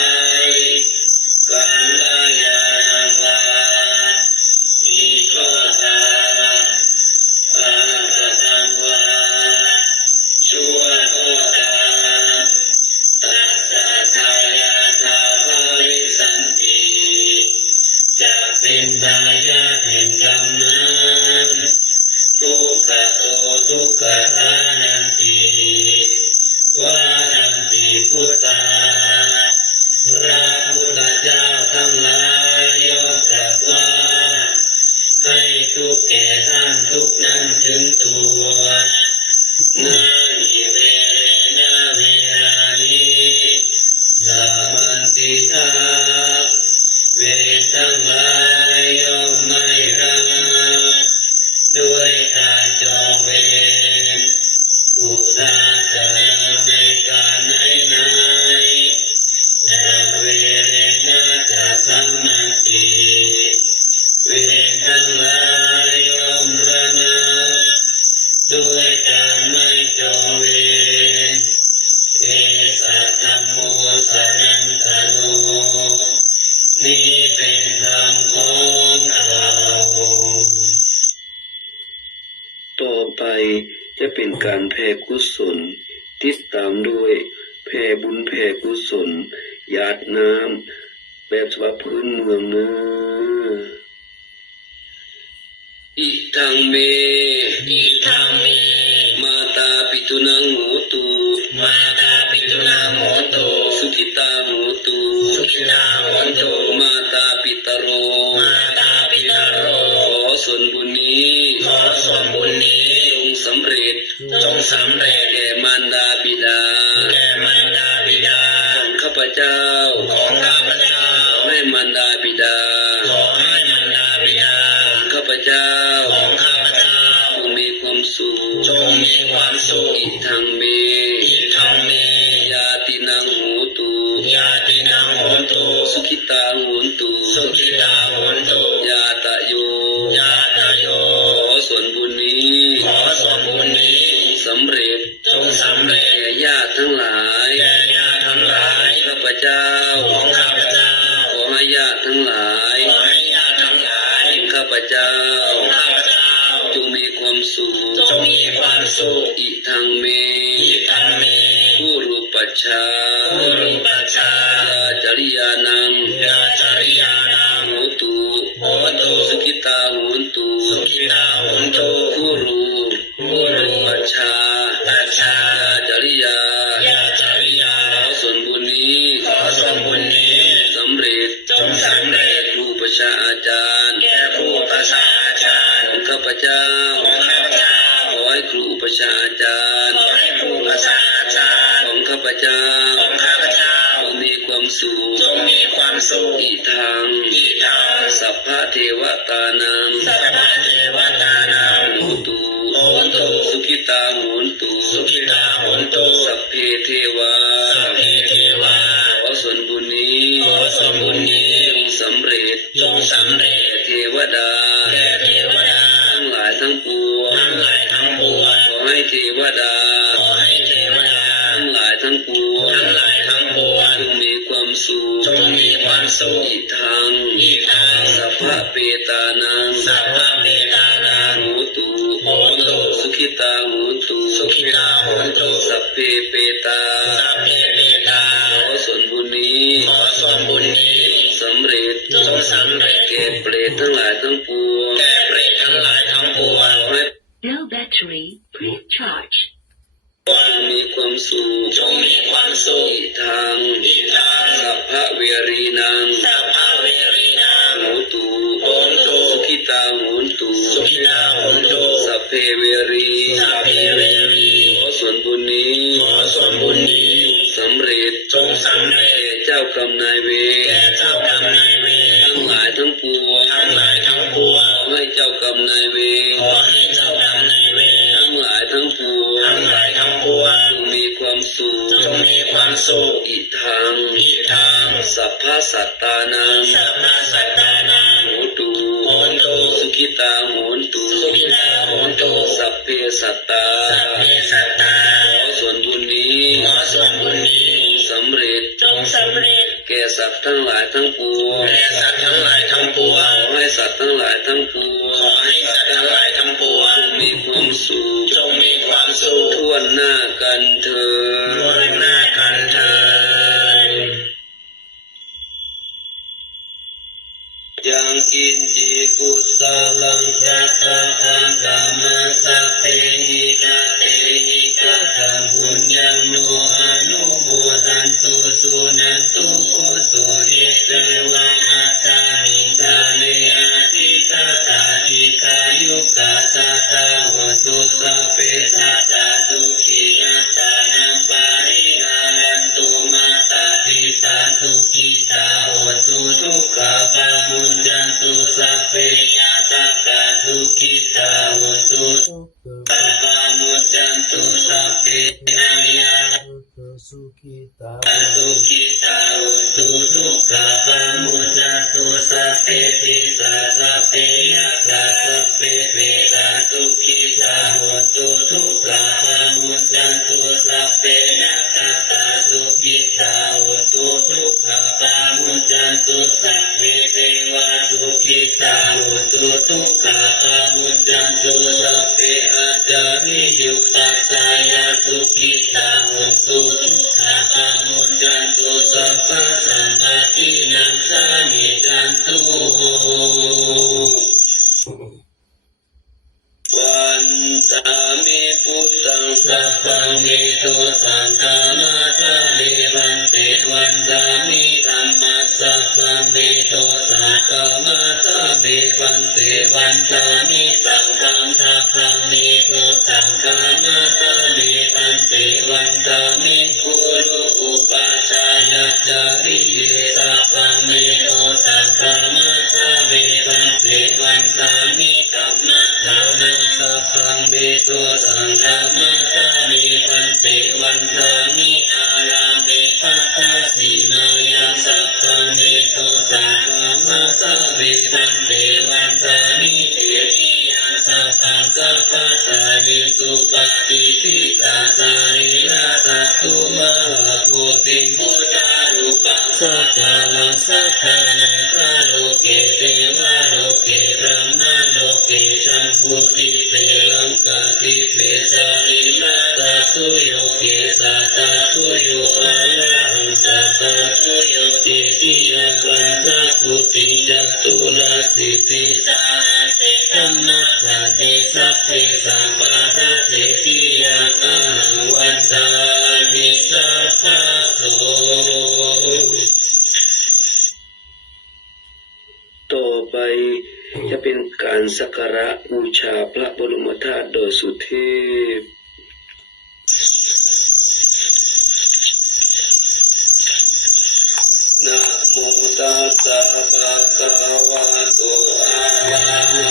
การลายานังวาอีกข้อทางการกระทำวาชั่วข้อทางตัสสะทายาทาภริสันติจะเป็นทายาทแห่งกรรมนั้นทุกขโตทุกขทานันติวานันติพุทธาพระพุทธเจ้าทั้งหลายย่อมตรัสว่าให้ทุกแก่ท่านทุกนั้นถึงตัวนานิเวเรนะเวรานิสามันติทาเวรทั้งหลายย่อมไม่ระงับด้วยการจองเวรอุทาจารในการไหน ธัมโมสนันทโนนี้เป็นธรรมของเราต่อไปจะเป็นการแผ่กุศลติดตามด้วยแผ่บุญแผ่กุศลหยาดน้ำแบบฉบับพื้นเมืองเนื้ออิทังเมอิทังเมมาตาปิตุนังโหตุมาตาปิตุนังโหตุสุขิตาโหตุสุขิตาโหตุมาตาปิตโรมาตาปิตโรขอส่วนบุญนี้ขอส่วนบุญนี้จงสำเร็จจงสำเร็จแก่มารดาบิดาแก่มารดาบิดาของข้าพเจ้าของข้าพเจ้าให้มารดาบิดาขอให้มารดาบิดาของข้าพเจ้าของข้าพเจ้าจงมีความสุขจงมีความสุขอิทังเมอิทังเมญาตินังโหตุญาตินังโหตุสุขิตาโหตุสุขิตาโหตุญาตโยญาตโยขอส่วนบุญนี้ขอส่วนบุญนี้สำเร็จจงสำเร็จแก่ญาติทั้งหลายแก่ญาติทั้งหลายข้าพเจ้าของข้าพเจ้าขอให้ญาติทั้งหลายขอให้ญาติทั้งหลายข้าพเจ้าของข้าพเจ้าจงมีความสุขจงมีความสุขอิทังเมอิทังเมผู้รูปัชชาผู้รูปัชชายาจริยานังยาจริยานังโหตุโหตุสุขิตาโหตุสุขิตาโหตุผู้รูปัชชาปัชชายาจริยายาจริยาขอส่วนบุญนี้ขอส่วนบุญนี้สำเร็จจงสำเร็จครูประชาอาจารย์แก่ครูประชาอาจารย์ของข้าพเจ้าของข้าพเจ้าขอให้ครูประชาอาจารย์ขอให้ครูประชาอาจารย์ของข้าพเจ้าของข้าพเจ้าจงมีความสุขจงมีความสุขอิทังอิทังสัพพะเทวตานังสัพพะเทวตานังโหตุโหตุสุขิตาโหตุสุขิตาโหตุสัพเพเทวาสัพเพเทวาขอส่วนบุญนี้ขอส่วนบุญนี้จงสำเร็จจงสำเร็จเทวดาแก่เทวดาทั้งหลายทั้งปวงทั้งหลายทั้งปวงขอให้เทวดาขอให้เทวดาทั้งหลายทั้งปวงทั้งหลายทั้งปวงจงมีความสุขจงมีความสุขอิทังอิทังสัพพะเปตานังสัพพะเปตานังโหตุโหตุสุขิตาโหตุสุขิตาโหตุสัพเพเปตาสัพเพเปตาขอส่วนบุญนี้ขอส่วนบุญนี้สำเร็จจงสำเร็จแก่เปรตทั้งหลายทั้งปวงแก่เปรตทั้งหลายทั้งปวง Low battery, please charge. จงมีความสุขจงมีความสุขอิทังอิทังสัพพะเวรีนังสัพพะเวรีนังโหตุโหตุสุขิตาโหตุสุขิตาโหตุสัพเพเวรีสัพเพเวรีขอส่วนบุญนี้ขอส่วนบุญนี้สำเร็จจงสำเร็จแก่เจ้ากรรมนายเวรแก่เจ้ากรรมนายเวรทั้งหลายทั้งปวงทั้งหลายทั้งปวงขอให้เจ้ากรรมนายเวรขอให้เจ้ากรรมนายเวรทั้งหลายทั้งปวงทั้งหลายทั้งปวงจงมีความสุขจงมีความสุขอิทังอิทังสัพพะสัตตานังสัพพะสัตตานังโหตุโหตุสุขิตาโหตุสุขิตาโหตุสัพเพสัตตาสัพเพสัตตาขอส่วนบุญนี้ขอส่วนบุญนี้สำเร็จจงสำเร็จแก่สัตว์ทั้งหลายทั้งปวงแก่สัตว์ทั้งหลายทั้งปวงขอให้สัตว์ทั้งหลายทั้งปวงขอให้สัตว์ทั้งหลายทั้งปวงจงมีความสุขจงมีความสุขทั่วหน้ากันเถิดทั่วหน้ากันเถิดยังกินจิกุสาลังสัพพะธรรมกัมมัสสะเปหิกะเตหิกะตังปุญญังโนอนุโมทันตุสุนันตุโคตุริเตวะอัตตามิตาเนอาทิตตาทิกายุกาตาตาโหตุสัพเพสัตตาทุกิยัตตานังปาริหารันตุมาตาปิตาทุกิตาโหตุทุกขปามุญจันตุสัพเพยะตากาทุกิตาโหตุทุกขปามุญจันตุสัพเพนายะสุขิตาสุขิตาโหตุทุกขปามุญจันตุสัพเพติสาสัพเพยะตาสัพเพเวตาทุกิตาโหตุทุกขปามุญจันตุสัพเพนะตตาสุขิ ตุสัพเพเทวาสุขิตาหุตุทุกขามุจจันตุสัพเพอาจาริยุคตัสสายาสุขิตาหุตุทุกขามุจจันตุสัพพะสัมปตินังสามิจันตุวันตามิพุทธังสัพพังมิโตสังฆานาทะเลวันเตวันตามิธัมมัสสัพพังมิโตสังฆานาทะเลวันเตวันตามิสังฆังสัพพังมิโตสังฆานาทะเลวันเตวันตามิกุรุอุปัชฌายาจาริเยสัพพังมิโตสังฆานาทะเลวันเตวันตามิธัมมัสสะนังสัพพังมิโตสังฆานาทะเลวันเตวันตามิอารามิปัสสะสีมายังสัพพังมิโตสังฆานาทะเลวันเตวันตามิเทติยังสัพพังสัพพะทานิสุปฏิทิตาสาริยาตตุมหาภูติพุทธารูปังสัจจานังสัทธานังคาโลเกเทวะโลเกบรหมโลเกชัมพุติเตลังกาติเปสาริยาตตุโยเกสัตตุโยอะระหังตตตุโยเจติยังกันตตุติจัตุลาสิติตาติธัมมัสสะเตสัพเพสัมปะทะเตติยังอะหังวันตามิสัพพะโสต่อไปจะเป็นการสักการะบูชาพระบรมธาตุโดยสุเทพนะโมตัสสะภะคะวะโตอะระ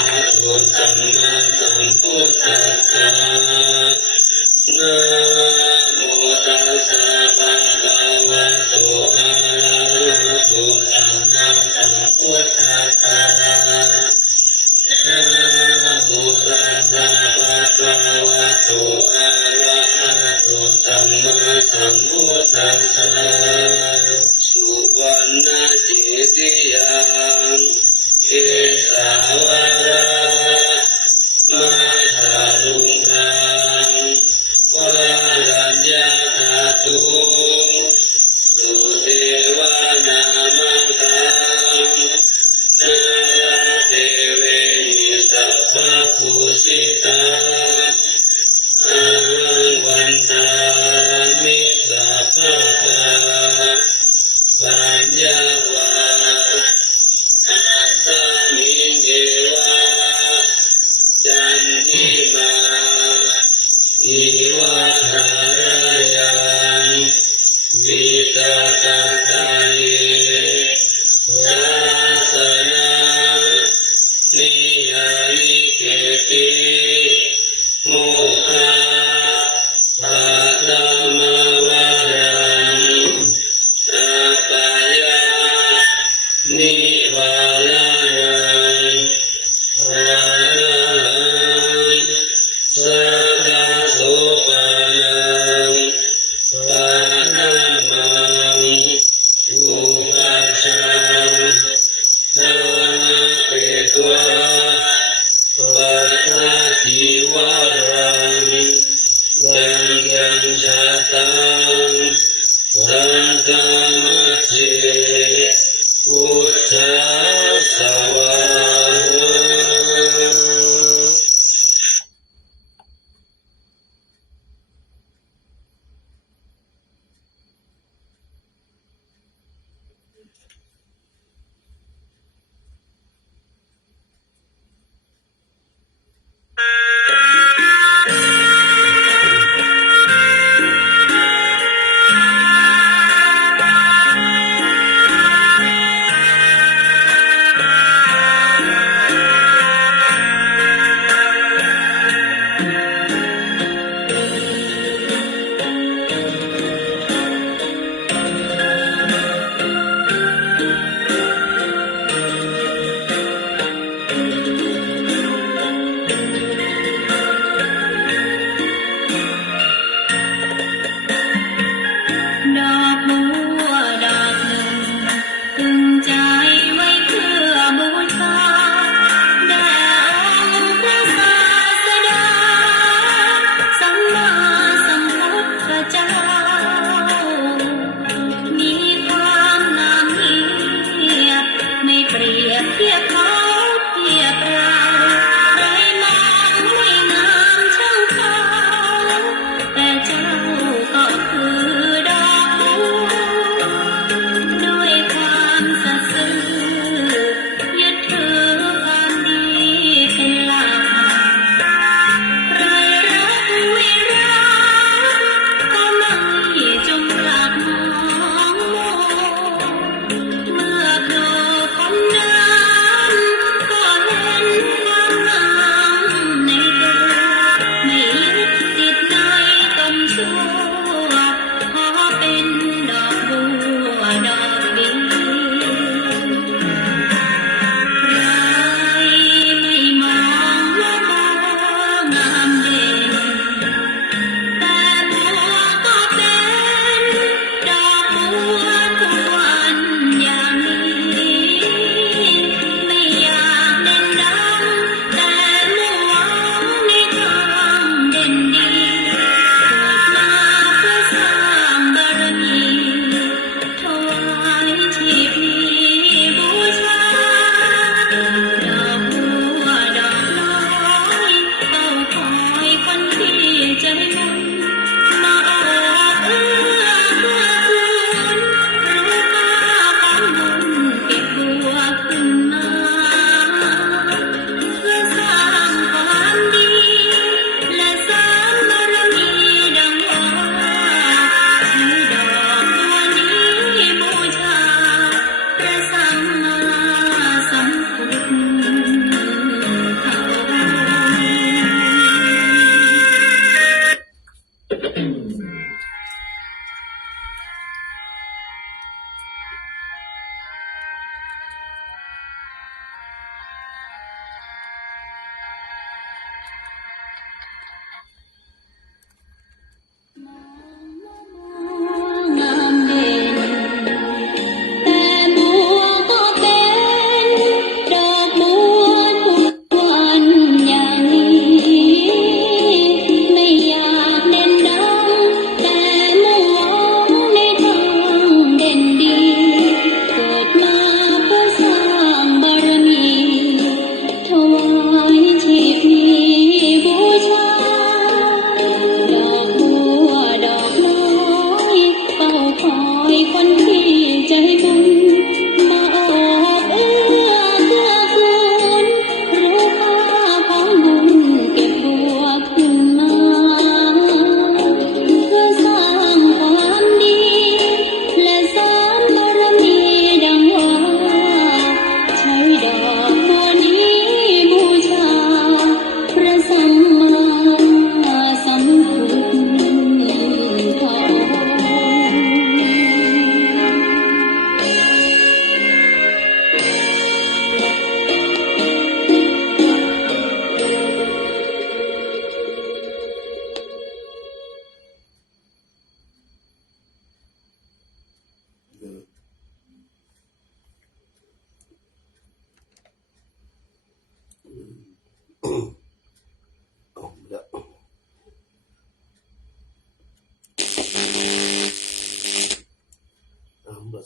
หะโตสัมมาสัมพุทธัสสะนะโมตัสสะภะคะวะโตอะระหะโตสัมมาสัมพุทธัสสะนะโมตัสสะภะคะวะโตอะระหะโตสัมมาสัมพุทธัสสะสุวรรณเจติยังเอสาวาระมาตาลุงทังวารัญญาตาตุสุเทวานามังคังนาเทเวหิสัพพะภูสิตาอาหังวันตามิสัพพะทาปัญญาวาอาตามิเกวาจันทิมาอิวาทารยังปิตาตาตานิสาสนานิยานิเกติโมหะปะตมาวารังอาปายานิวาลายังอาหังสัทธาโสปานังปะนามังอุปัชฌังธรรมเปตวาปัสสะทิวารังยังยังชะตังสังฆามัสเสพุทธัสสะวะ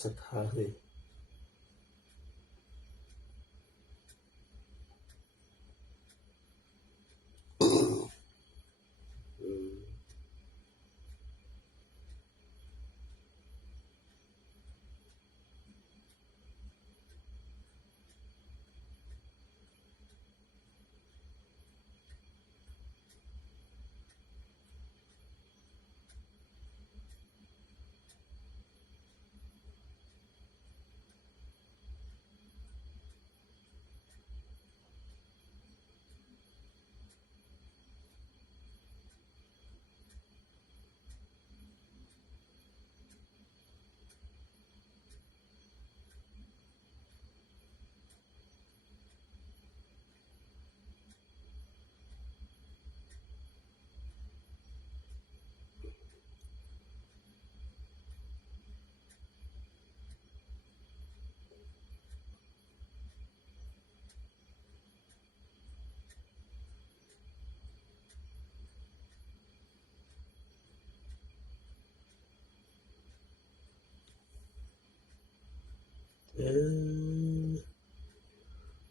ศรัทธาเลย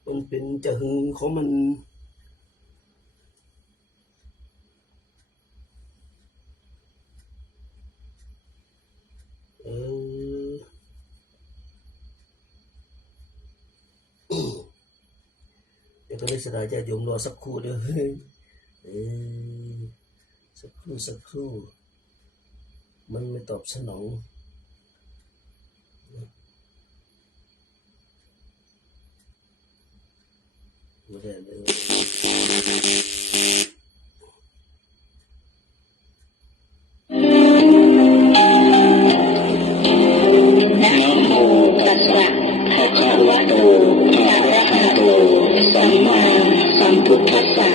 มันเป็นจะหึงของมันเดี๋ยวก็เลยสลายใจโยมรอสักครู่เดียวสักครู่มันไม่ตอบสนองไม่ได้เลยนะโมตัสสะภะคะวะโตอะระหะโตสัมมาสัมพุทธัสสะ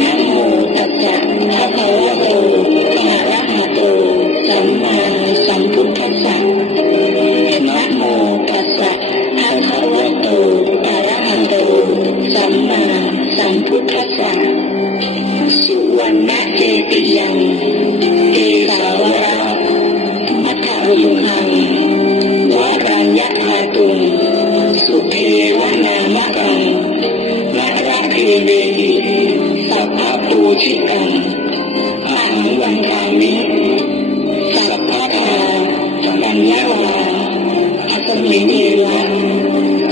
นะโมตัสสะภะคะวะโตอะระหะโตสัมมาสัมพุทธัสสะนะโมตัสสะภะคะวะโตอะระหะโตสัมมาสัมพุทธัสสะสุวรรณเจติยังเอสาวระมัทธวิหังวารัญญาภาตุงสุเทวนามะกังนาราเทเวหิสัพพะปูชิตังอาหังวันทามิสัพพะทาปัญญาวาอัสมิเนวะ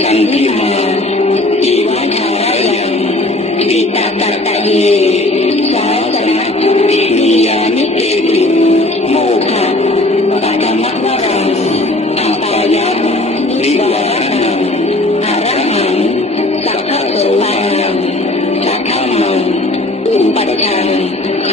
กันทิมาอีวัฏายังปิตาตตะเยสาสนะนิยานิเตติโมฆะปัตมะวรังอาปายะนิวารังอะระหังสัพพะโสวานังสัทธัมมังอุปัฏฐังข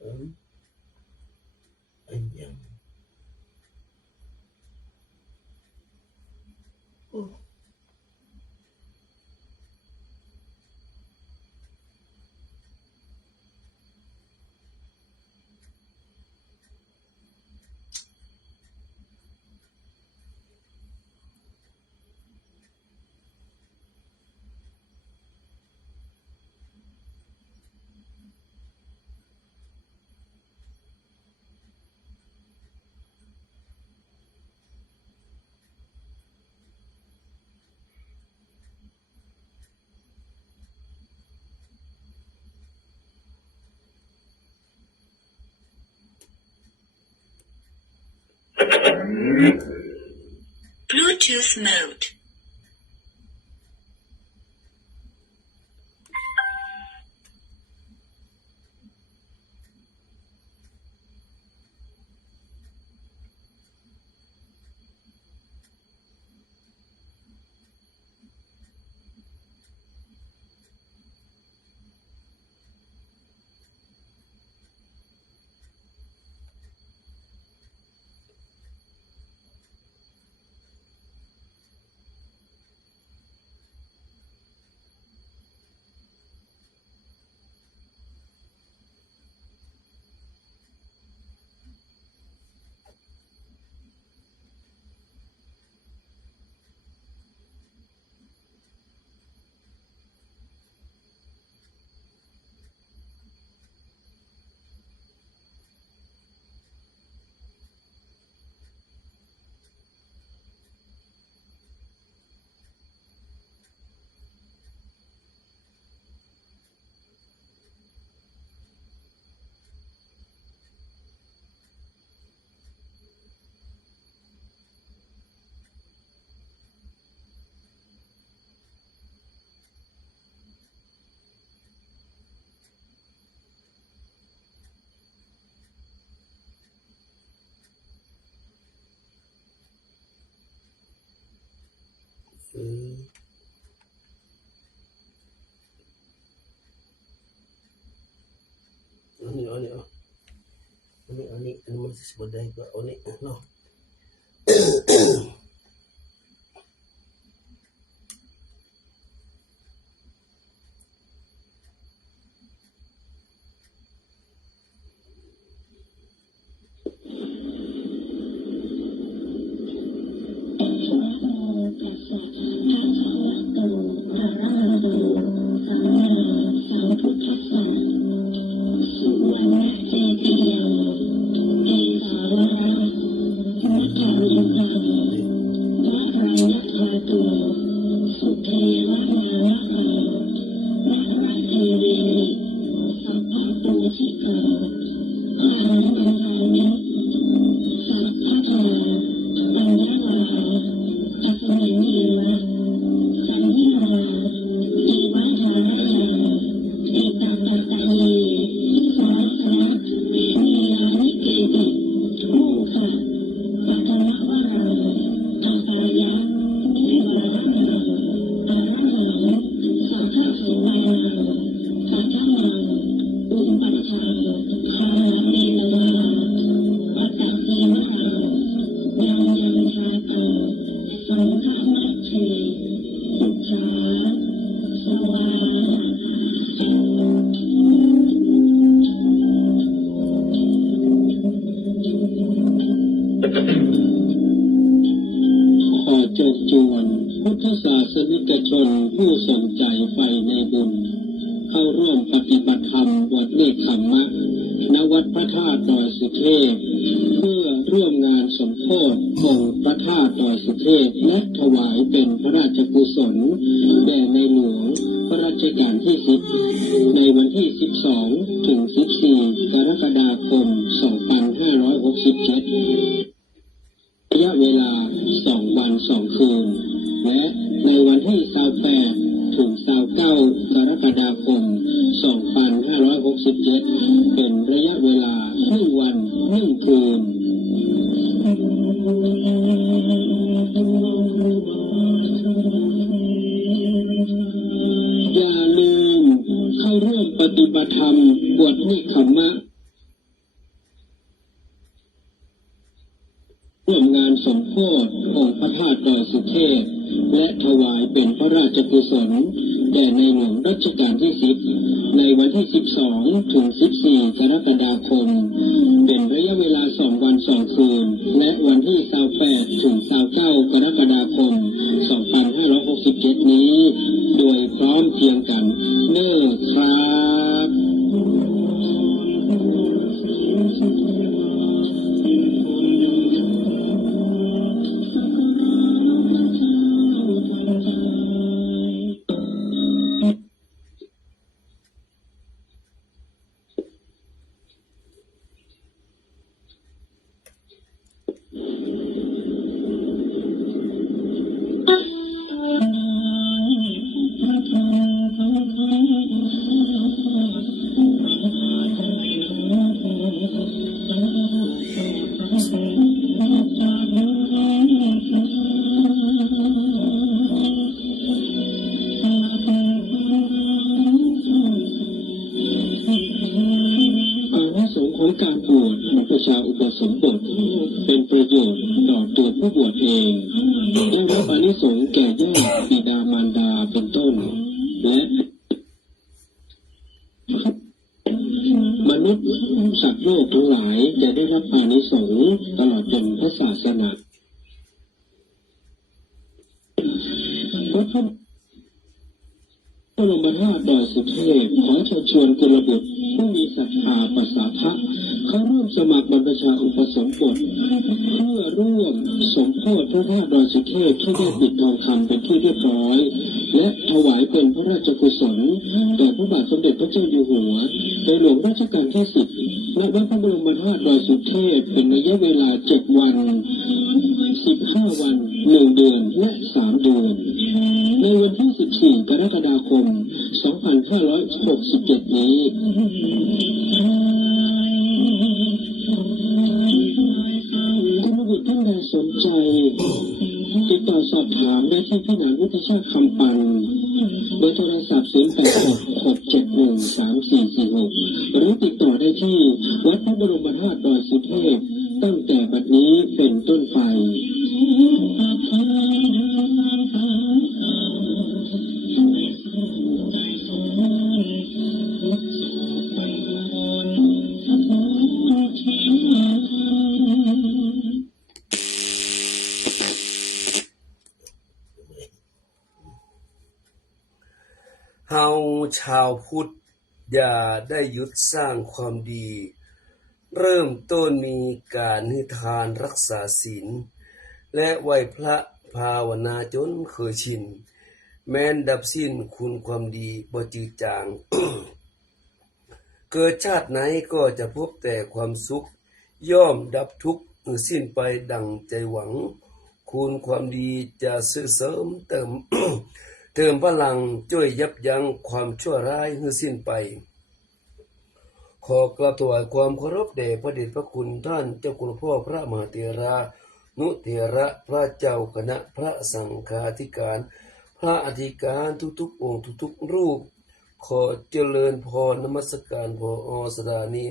อันยังโอ้ Bluetooth mode. Ini masih sebagai unik, no.ผู้สนใจใฝ่ในบุญเข้าร่วมปฏิบัติธรรมบวชเนกขมมะณวัดพระธาตุดอยสุเทพเพื่อร่วมงานสมโภชองค์พระธาตุดอยสุเทพและถวายเป็นพระราชกุศลแด่ในหลวงพระรัชกาลที่10ในวันที่12ถึง14กรกฎาคม2567ระยะเวลา2 วัน 2 คืนและในวันที่28ถึง29กรกฎาคม2567เป็นระยะเวลา1 วัน 1 คืนอย่าลืมเข้าร่วมปฏิบัติธรรมบวชเนกขมมะ ร่วมงานสมโภชองค์พระธาตุดอยสุเทพและถวายเป็นพระราชกุศลแด่ในหลวงรัชกาลที่ 10ในวันที่ 12 ถึง 14 กรกฎาคมเป็นระยะเวลา 2 วัน 2 คืนและวันที่ 28 ถึง 29 กรกฎาคม 2567 นี้โดยพร้อมเพรียงกันเด้อครับ อานิสงส์ของการบวชประชาอุปสมบทเป็นประโยชน์ต่อตัวผู้บวชเองได้รับอานิสงส์แก่ญาติบิดามารดาเป็นต้นและมนุษย์สัตว์โลกทั้งหลายจะได้รับอานิสงส์ตลอดจนพระศาสนาพระบรมธาตุดอยสุเทพขอเชิญชวนกุลบุตรผู้มีศรัทธาประสาทะเข้าร่วมสมัครบรรพชาอุปสมบทเพื่อร่วมสมโภชพระธาตุดอยสุเทพที่ได้ปิดทองคำเป็นที่เรียบร้อยและถวายเป็นพระราชกุศลต่อพระบาทสมเด็จพระเจ้าอยู่หัวในหลวงรัชกาลที่ 10ณ วัดพระบรมธาตุดอยสุเทพเป็นระยะเวลา 7 วัน 15 วัน 1 เดือนและ 3 เดือนในวันที่ 14 กรกฎาคม 2567 นี้คุณบุตรท่านใดสนใจติดต่อสอบถามได้ที่พี่หนานวุฒิชาติคำปันเบอร์โทรศัพท์ 0866713446 หรือติดต่อได้ที่วัดพระบรมธาตุดอยสุเทพตั้งแต่บัดนี้เป็นต้นไป เฮาชาวพุทธอย่าได้หยุดสร้างความดี เริ่มต้นมีการให้ทานรักษาศีลและไหว้พระภาวนาจนเคยชินแม้นดับสิ้นคุณความดีบ่จืดจาง เกิดชาติไหนก็จะพบแต่ความสุขย่อมดับทุกข์สิ้นไปดังใจหวังคุณความดีจะสื่อเสริมเติม เติมพลังช่วยยับยั้งความชั่วร้ายให้สิ้นไปขอกราบถวายความเคารพแด่พระเดชพระคุณท่านเจ้าคุณพ่อพระมหาเถรานุเถระพระเจ้าคณะพระสังฆาธิการพระอธิการทุกๆองค์ทุกๆรูปขอเจริญพรนมัสการพอสถานี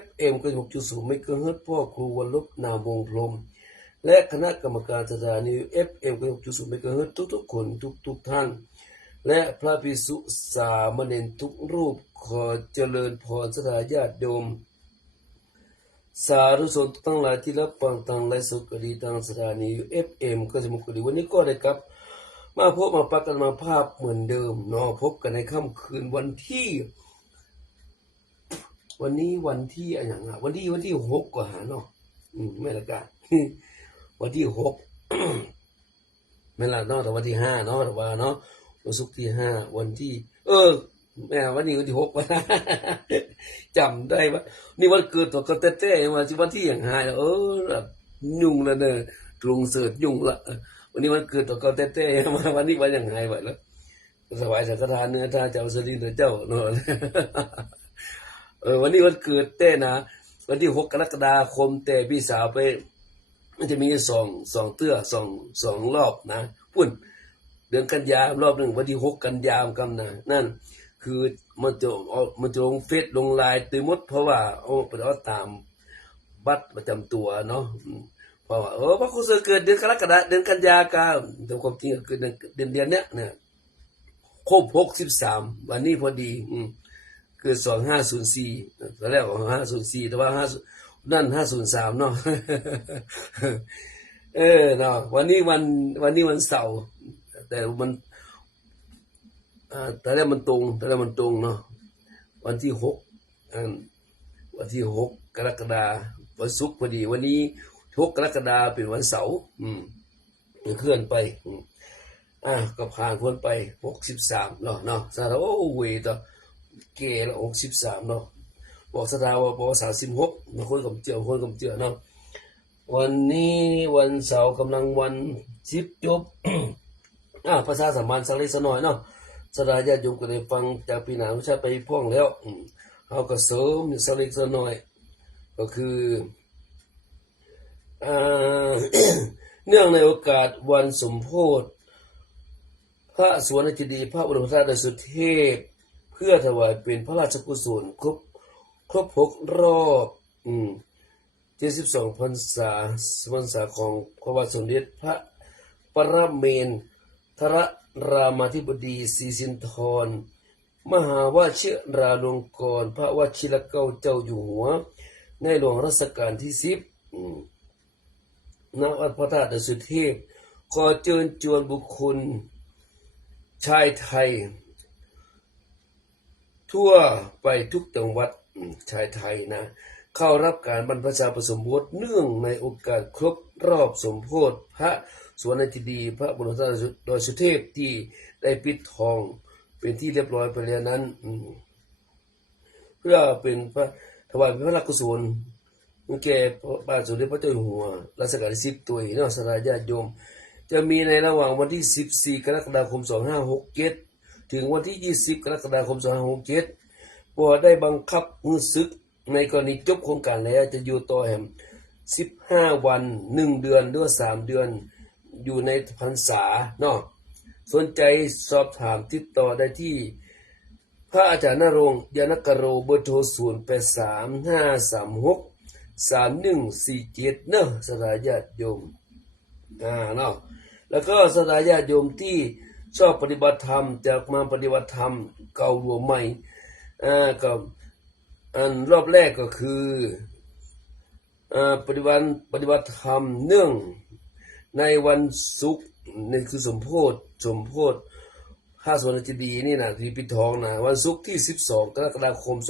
FM 96.0 เมกะเฮิรตซ์พ่อครูวรลบนามวงพรหมและคณะกรรมการสถานี FM 96.0 เมกะเฮิรตซ์ทุกๆคนทุกท่านและพระภิกษุสามเณรทุกรูปขอเจริญพรสถาญาติโยมสาธุชนทั้งหลายที่รับฟังทางไลฟ์สดก็ดีทางสถานี FM 96.0ก็ดีวันนี้ก็ได้ครับมาพบมาปะกันมาภาพเหมือนเดิมเนาะพบกันในค่ำคืนวันที่วันที่อะไรอย่างอ่ะวันที่6กว่าหาเนาะไม่ละกันวันที่6 ไม่ละเนาะแต่วันที่5เนาะแต่ว่าเนาะวันศุกร์ที่5วันที่แม่วันนี้วันที่6วัน จำได้ว่านี่วันเกิดตัวก็เต้ๆวันที่อย่าง5แบบยุ่งแล้วเนอะตรงเสิร์ชยุ่งละวันนี้วันเกิดตัวก็เต้ๆมาวันนี้วันอย่างไงวะแล้วสบายสังฆทานเนื้อทานเจ้าสลินเจ้าเนาะ วันนี้วันเกิดเต้นะวันที่6 กรกฎาคมแต่พี่สาวไปมันจะมี2เตื้อ2รอบนะพุ่นเดือนกันยารอบนึงวันที่6 กันยายนกันนะนั่นคือมันจะลงเฟซลงไลน์ตื่นหมดเพราะว่าไปเอาตามบัตรประจำตัวเนาะพ เพราะว่าพระครูเสอเกิดเดือนกรกฎาเดือนกันยากาแต่ความจริงเกิดเดือนเนี้ยเนี่ยครบ63วันนี้พอดีเกิด2504ตอนแรกว่า504แต่ว่านั่น503เนาะ เนาะวันนี้วันเสาร์แต่มันแต่แล้วมันตรงเนาะวันที่6วันที่6กรกฎาคมวันศุกร์พอดีวันนี้6กรกฎาคมเป็นวันเสาร์เคลื่อนไปก็ผ่านพ้นไป63เนาะสาระโอ้เวต่อเกละ63เนาะบอกสถาว่าบอก36มาคนกับเจือเนาะวันนี้วันเสาร์กำลังวัน10จบ ภาษาสัมพันธ์สักเล็กสักน้อยเนาะสดาญาติโยมก็ได้ฟังจากพี่นางวิชาไปพ่วงแล้วเฮาก็เสริมสักเล็กสักน้อยก็คือเนื่องในโอกาสวันสมโภชพระสวนจิดีพระบรมธาตุสุเทพเพื่อถวายเป็นพระราชกุศลครบ6รอบ72พรรษาของพระบาทสมเด็จพระปรเมนทรรามาธิบดีศรีสินธรมหาวชิราลงกรณ์พระวชิรเกล้าเจ้าอยู่หัวในหลวงรัชกาลที่10ณ วัดพระธาตุสุเทพขอเชิญชวนบุคคลชายไทยทั่วไปทุกจังหวัดชายไทยนะเข้ารับการบรรพชาอุปสมบทเนื่องในโอกาสครบรอบสมโภชพระสวนจิดีพระบรมธาตุดอยสุเทพที่ได้ปิดทองเป็นที่เรียบร้อยไปแล้วนั้นเพื่อเป็นพระถวายเป็นพระราชกุศลแก่พระบาทสมเด็จพระเจ้าอยู่หัวรัชกาลที่10ตัวเนาะสาญาติโยมจะมีในระหว่างวันที่14กรกฎาคม2567ถึงวันที่20กรกฎาคม2567พอได้บังคับมือศึกในกรณีจบโครงการแล้วจะอยู่ต่อแห่ง15วัน1เดือนหรือ3เดือนอยู่ในพรรษาเนาะสนใจสอบถามติดต่อได้ที่พระอาจารย์ณรงค์ยานกโรเบอร์โทร0835323147เนาะสาญาติโยมเนาะแล้วก็สาญาติโยมที่ชอบปฏิบัติธรรมจากมาปฏิบัติธรรมเก่าหรือใหม่ก็รอบแรกก็คือปฏิบัติธรรมเนื่องในวันศุกร์นี่คือสมโภชพระสวนจิดีนี่นะที่ปิดทองนะวันศุกร์ที่12กรกฎาคม2567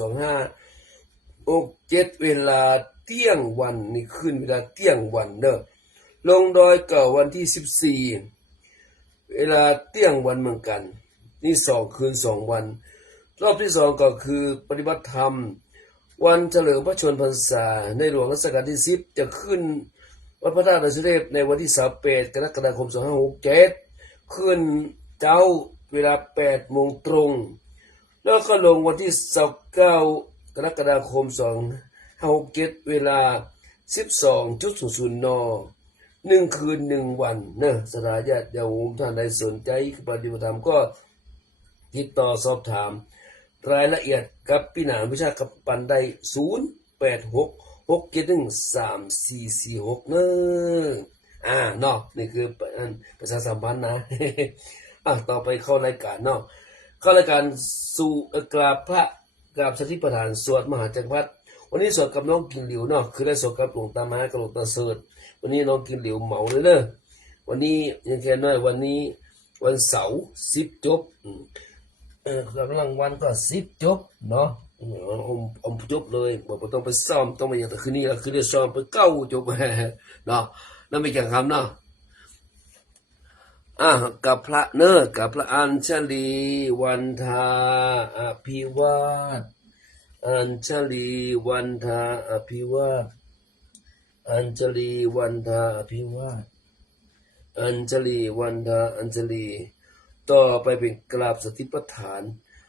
เวลาเที่ยงวันนี่ขึ้นเวลาเที่ยงวันเด้อลงดอยเก่าวันที่14เวลาเที่ยงวันเหมือนกันนี่2คืน2วันรอบที่2ก็คือปฏิบัติธรรมวันเฉลิมพระชนมพรรษาในหลวงรัชกาลที่10จะขึ้นวัดพระธาตุดอยสุเทพในวันที่28กรกฎาคม2567ขึ้นเจ้าเวลา 8 โมงตรงแล้วก็ลงวันที่29กรกฎาคม2567เวลา 12.00 น1คืน1วันนะสาญาติโยมท่านใดสนใจปฏิบัติธรรมก็ติดต่อสอบถามรายละเอียดกับพี่นางวิชากับปันได้0866713446เนาะนี่คือประชาสัมพันธ์นะต่อไปเข้ารายการเนาะเข้ารายการสู่กราบพระกราบสถิปฐานสวดมหาจักรพรรดิวันนี้สวดกับน้องกินหลิวเนาะคือได้สวดกับหลวงตามากับหลวงตาเสิร์ชวันนี้น้องกินหลิวเหมาเลยเด้อวันนี้ยังแค่น้อยวันนี้วันเสาร์10จบกำลังวันก็10จบเนาะจบเลยบ่ต้องไปซ้อมต้องไปอย่างแต่คืนนี้คือได้ซ้อมไป9จบเนาะนั่นไม่จังคำเนาะกับพระกับพระอัญชลีวันทาอภิวาทอัญชลีวันทาอภิวาทอัญชลีวันทาอภิวาทอัญชลีวันทาอัญชลีต่อไปเป็นกราบสติปัฏฐาน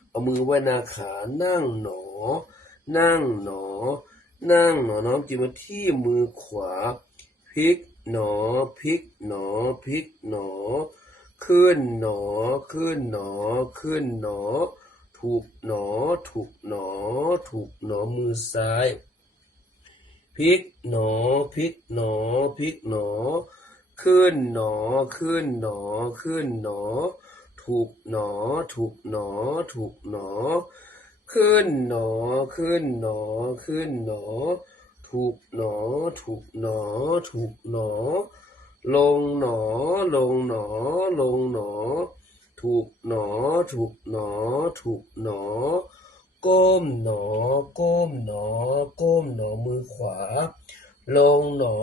เอามือไว้หน้าขานั่งหนอน้อมจิตมาที่มือขวาพลิกหนอขึ้นหนอถูกหนอมือซ้าย พลิกหนอพลิกหนอพลิกหนอขึ้นหนอขึ้นหนอขึ้นหนอถูกหนอถูกหนอถูกหนอขึ้นหนอขึ้นหนอขึ้นหนอถูกหนอถูกหนอถูกหนอลงหนอลงหนอลงหนอถูกหนอถูกหนอถูกหนอก้มหนอก้มหนอก้มหนอมือขวาลงหนอ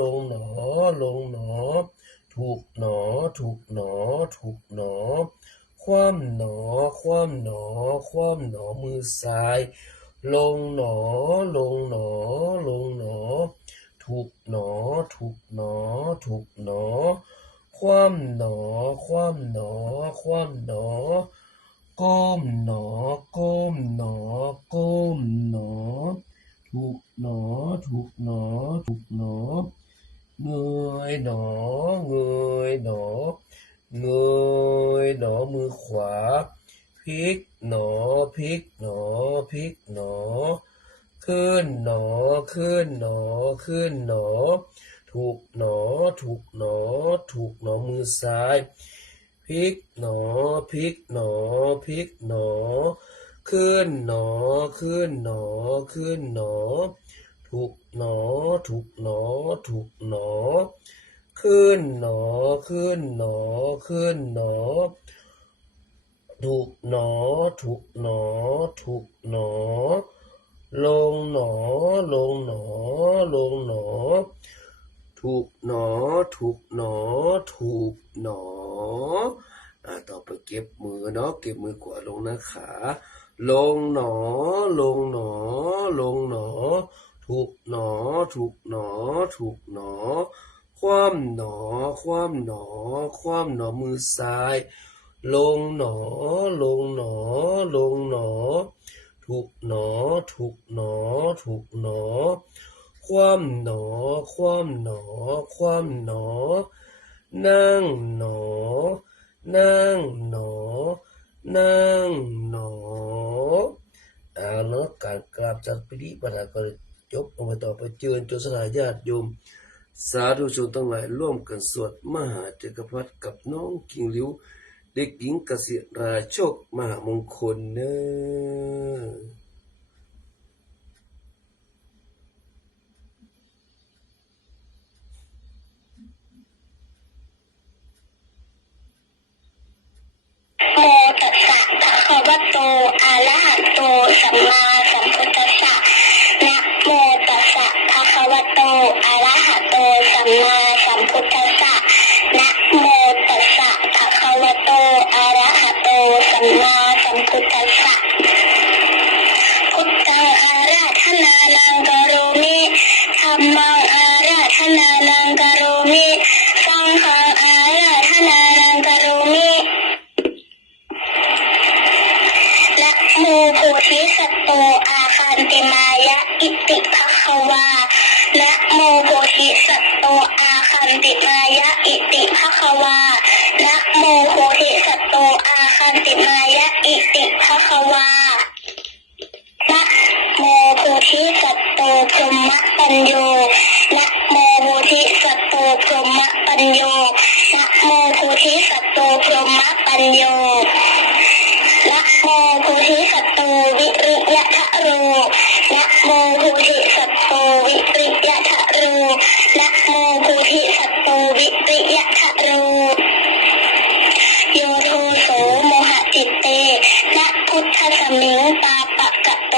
ลงหนอลงหนอถูกหนอถูกหนอถูกหนอคว่ำหนอคว่ำหนอคว่ำหนอมือซ้ายลงหนอลงหนอลงหนอถูกหนอถูกหนอถูกหนอคว่ำหนอคว่ำหนอคว่ำหนอก้มหนอก้มหนอก้มหนอถูกหนอถูกหนอถูกหนอเงยหนอเงยหนอเงยหนอมือขวาพลิกหนอพลิกหนอพลิกหนอขึ้นหนอขึ้นหนอขึ้นหนอถูกหนอถูกหนอถูกหนอมือซ้ายพลิกหนอพลิกหนอพลิกหนอขึ้นหนอขึ้นหนอขึ้นหนอถูกหนอถูกหนอถูกหนอขึ้นหนอขึ้นหนอขึ้นหนอถูกหนอถูกหนอถูกหนอลงหนอลงหนอลงหนอถูกหนอถูกหนอถูกหนอต่อไปเก็บมือเนาะเก็บมือขวาลงนะขาลงหนอลงหนอลงหนอถูกหนอถูกหนอถูกหนอคว่ำหนอคว่ำหนอคว่ำหนอมือซ้ายลงหนอลงหนอลงหนอถูกหนอถูกหนอถูกหนอคว่ำหนอคว่ำหนอคว่ำหนอนั่งหนอนั่งหนอนั่งหนอแล้วการกราบจากพิธีปัญหาก็จบลงไปต่อไปเชิญจนสลายญาติโยมสาธุชนทั้งหลายร่วมกันสวดมหาจักรพรรดิกับน้องกิ่งลิ้วเด็กหญิงเกษียณราโชคมหามงคลเนอโมตัสสะภะคะวะโตอะระหะโตสัมมาสัมพุทธัสสะนะโมตัสสะภะคะวะโตอะระหะโตสัมมาสัมพุทธัสสะนะโมตัสสะภะคะวะโตอะระหะโตสัมมาสัมพุทธัสสะพุทธังอาราธนานังกโรมิธัมมังอาราธนานังกโรมิสังฆังอาราธนานังกโรมินะโมโพธิสัตโตอาคันติมายะอิติภควานะโมโพธิสัตโตอาคันติมายะอิติภควานะโมโพธิสัตโตอาคันติมายะอิติภควานะโมโพธิสัตโตพรหมปัญโยนะโมโพธิสัตโตพรหมปัญโยนะโมโพธิสัตโตพรหมปัญโยนะโมโพธิสัตโตวิริยะทะโรนะโมโพธิสัตโตวิริยะทะโรนะโมโพธิสัตโตวิริยะทะโรโยโทโสโมหะจิตเตนะพุทธสมิงตาปะกะโต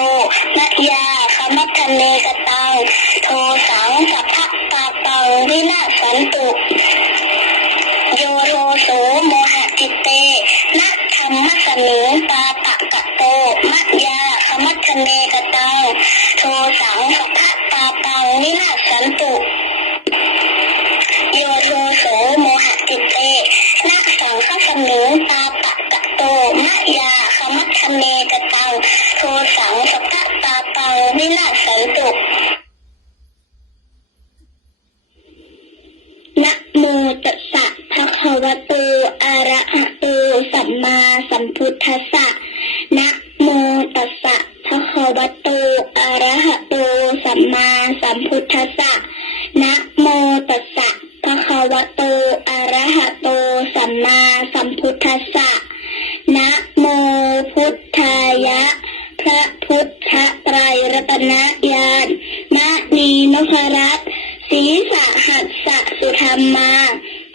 นะยาคมัทเนกตังโทสังสัพพะตาปังวินาศสันตุโยโทโสโมหะจิตเตนะธรรมสมิงตาปะกะโตมะยาคมัทเนกตังโทสังสัพพะตาปังวินาศสันตุโยโทโสโมหะจิตเตนะสังฆสมิงตาปะกะโตมะยาคมัทเนกตังโทสังสัพพะตาปังวินาศสันตุนะโมตัสสะภะคะวะโตอะระหะโตสัมมาสัมพุทธัสสะนะโมตัสสะภะคะ วะโตอะระหะโตสัมมาสัมพุทธัสสะนะโมตัสสะภะคะวะโตอะระหะโตสัมมาสัมพุทธัสสะนะโมพุทธายะพระพุทธไตรรัตนญาณมะนีนพรัตน์ศีสะหัสสะสุธรรมา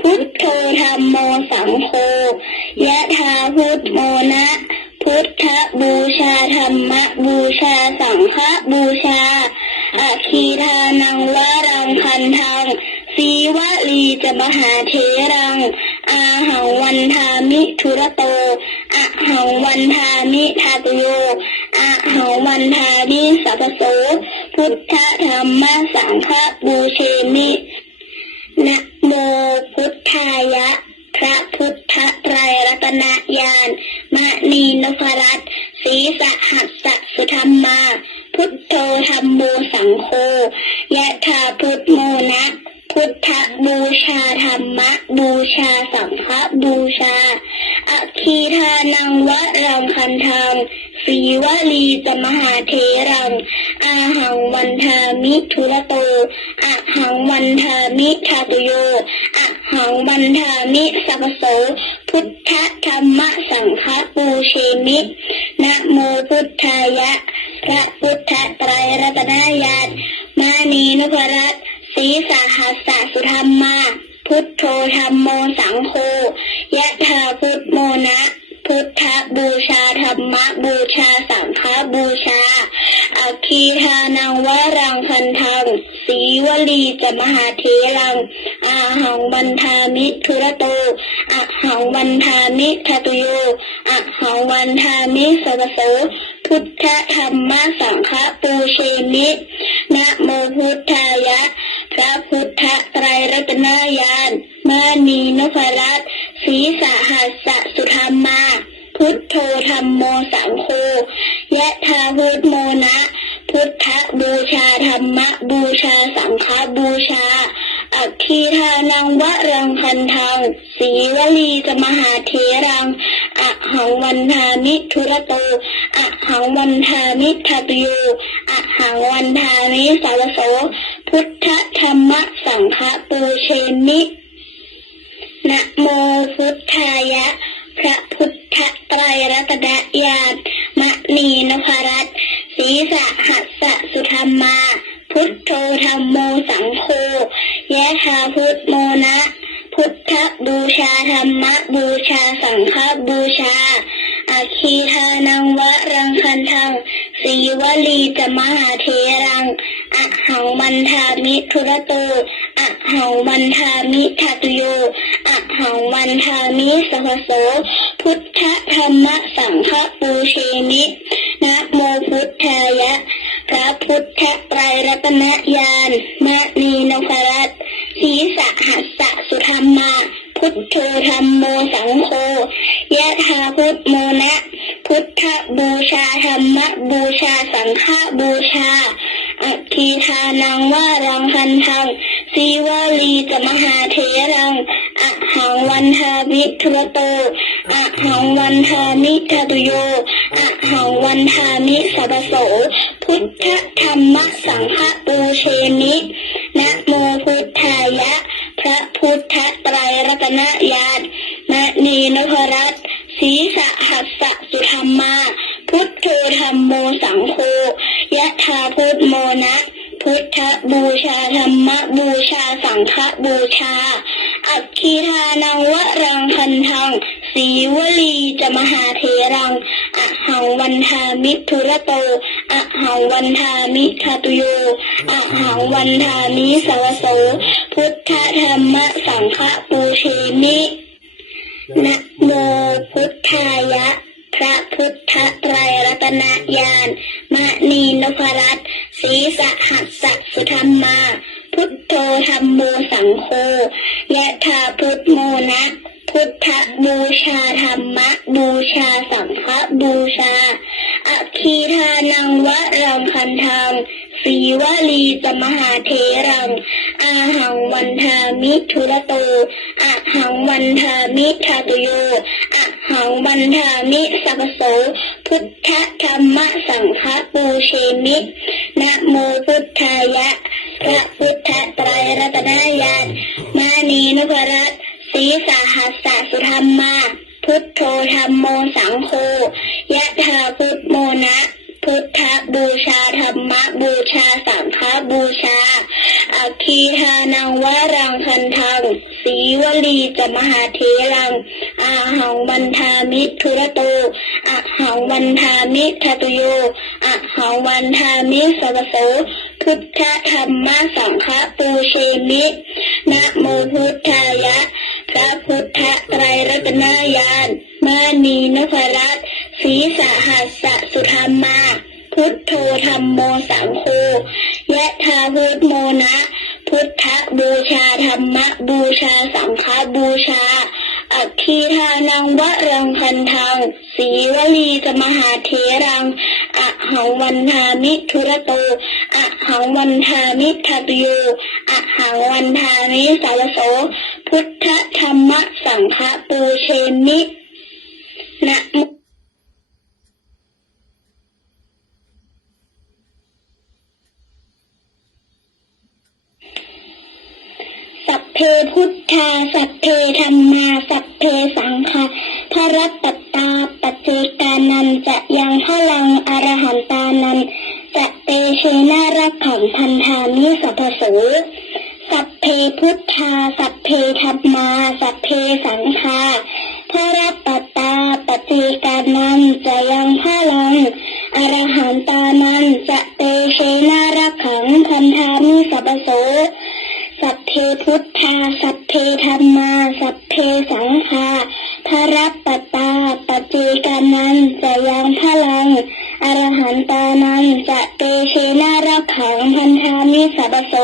พุทโธธัมโมสังโฆยะถาพุทโมนะพุทธบูชาธัมมบูชาสังฆบูชาอะคีทานังวะรังคันทังสีวลีจะมหาเถรังอาหังวันทามิทุระโตอะหังวันทามิทาตุโยอะหังวันทามิสัพพโสพุทธธัมมสังฆบูเชมินะโมพุทธายะพระพุทธไตรรัตนญาณมะนีนพรัตน์ศีสะหัสสะสุธรรมาพุทโธธัมโมสังโฆยะถาพุทโมนะพุทธบูชาธัมมบูชาสังฆบูชาอะคีทานังวะรังคันทังสีวลีจะมหาเถรังอาหังวันทามิทุระโตอะหังวันทามิทาตุโยอะหังวันทามิสัพพโสพุทธธัมมสังฆปูเชมินะโมพุทธายะพระพุทธไตรรัตนญาณมานีนพรัตน์ศีสะหัสสะสุธรรมาพุทโธธัมโมสังโฆยะถาพุทโมนะพุทธบูชาธัมมบูชาสังฆบูชาอะคีทานังวะรังคันทังสีวลีจะมหาเถรังอาหังวันทามิทุระโตอะหังวันทามิทาตุโยอะหังวันทามิสัพพโสพุทธธัมมสังฆปูเชมินะโมพุทธายะพระพุทธไตรรัตนญาณมะนีนพรัตน์ศีสะหัสสะสุธรรมาพุทโธธัมโมสังโฆยะถาพุทโมนะพุทธบูชาธัมมบูชาสังฆบูชาอะคีทานังวะรังคันทังสีวลีจะมหาเถรังอะหังวันทามิทุระโตอะหังวันทามิทาตุโยอะหังวันทามิสาวโสพุทธธัมมสังฆปูเชมินะโมพุทธายะพระพุทธไตรรัตนญาณมะนีนพรัตน์ศีสะหัสสะสุธรรมาพุทโธธัมโมสังโฆยะถาพุทโมนะพุทธบูชาธัมมบูชาสังฆบูชาอะคีทานังวะรังคันทังสีวลีจะมหาเถรังอะหังวันทามิทุระโตอะหังวันทามิทาตุโยอะหังวันทามิสัพพโสพุทธธัมมสังฆปูเชมินะโมพุทธายะพระพุทธไตรรัตนญาณมะนีนพรัตน์ศีสะหัสสะสุธรรมาพุทโธธัมโมสังโฆยะถาพุทโมนะพุทธบูชาธัมมบูชาสังฆบูชาอะคีทานังวะรังคันทังสีวลีจะมหาเถรังอะหังวันทามิทุระโตอะหังวันทามิทาตุโยอะหังวันทามิสัพพโสพุทธธัมมสังฆปูเชมินะโมพุทธายะพระพุทธไตรรัตนญาณมะนีนพรัตน์ศีสะหัสสะสุธรรมาพุทโธธัมโมสังโฆยะถาพุทโมนะพุทธบูชาธัมมบูชาสังฆบูชาอะคีทานังวะรังคันทังสีวลีจะมหาเถรังอะหังวันทามิทุระโตอะหังวันทามิทาตุโยอะหังวันทามิสาวโสพุทธธัมมสังฆปูเชมินะโมพุทธายะพระพุทธไตรรัตนญาณมะนีนพรัตน์ศีสะหัสสะสุธรรมาพุทโธธัมโมสังโฆยะถาพุทโมนะพุทธบูชาธัมมบูชาสังฆบูชาอะคีทานังวะรังคันทังสีวลีจะมหาเถรังอาหังวันทามิทุระโตอะหังวันทามิทาตุโยอะหังวันทามิสัพพโสพุ พุทธธัมมะสังฆปูเชมินะโมพุทธายะพระพุทธไตรรัตนญาณมานีนุภรัตน์ศรีสหัสสะสุธรรมาพุทโธธัมโมสังโฆยะถาพุทโมนะพุทธบูชาธรรมบูชาสังฆบูชาอาคีทานังวรังคันทังสีวลีจะมหาเทรังอาหังวันทามิทุระโตอะหังวันทามิทัตุโยอะหังวันทามิสัพพโสพุทธธัมมะสังฆปูเชมินะโมพุทธายะพระพุทธไตรรัตนญาณมานีนพรัตน์ศรีสหัสสะสุธรรมาพุทโธธัมโมสังโฆยะถาพุทโมนะพุทธบูชาธรรมบูชาสังฆบูชาอัคคีทานังวรังคันทังสีวลีสมหาเทรังอะหังวันทามิทุระโตอะหังวันทามิทัตุโยอะหังวันทามิสาวโสพุทธธัมมะสังฆปูเชมินะสัพเพพุทธาสัพเพธัมมาสัพเพสังฆาพระรัตตตาปัจเจกานันจะยังพลังอรหันตานันจะเตเชนารักขังพันธามิสัพพโสสัพเพพุทธาสัพเพธัมมาสัพเพสังฆาพระรัตตตาปัจเจกานันจะยังพลังอรหันตานันจะเตเชนารักขังพันธามิสัพพโสสัพเพพุทธาสัพเพธัมมาสัพเพสังฆาพระรัตตาปัจเจกานันจะยังพลังอรหันตานันจะเตเชนารักขังพันธามิสัพพโส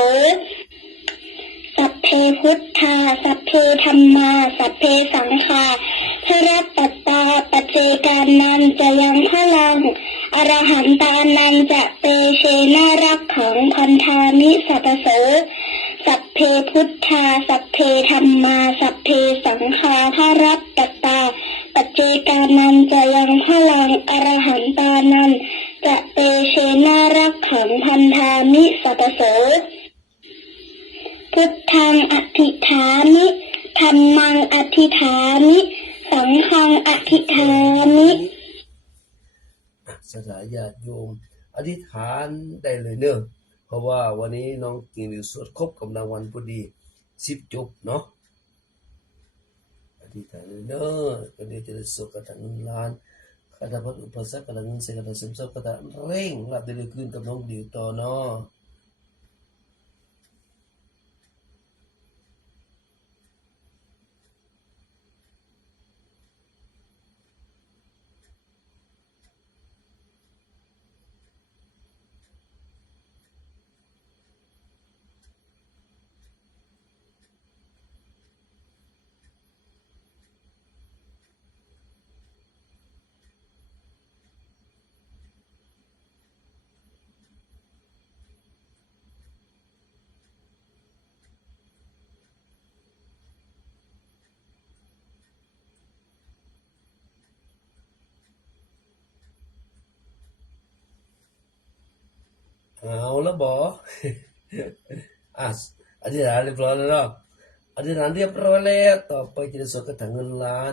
สัพเพพุทธาสัพเพธัมมาสัพเพสังฆาพระรัตตาปัจเจกานันจะยังพลังอรหันตานันจะเตเชนารักขังพันธามิสัพพโสสัพเพพุทธาสัพเพธัมมาสัพเพสังฆาพระรัตตาปัจเจกานันจะยังพลังอรหันตานันจะเตเชนารักขังพันธามิสัพพโสพุทธังอธิฐามิธัมมังอธิฐามิสังฆังอธิฐามิสถาญาติโยมอธิษฐานได้เลยเนอะเพราะว่าวันนี้น้องกินสวดครบกำลังวันพอดี10 จบเนาะอธิษฐานเลยเนอะก็เดี๋ยวจะได้สวดกระถางล้านคาถาพัดอุปสรรคกระถางเสกกระถางเสริมทรัพย์กระถางเร่งรับได้เลยคืนกับน้องดิวต่อเนาะเอาแล้วบอ อธิษฐานเรียบร้อยแล้วเนาะอธิษฐานเรียบร้อยแล้วต่อไปจะได้สวดกระถางเงินล้าน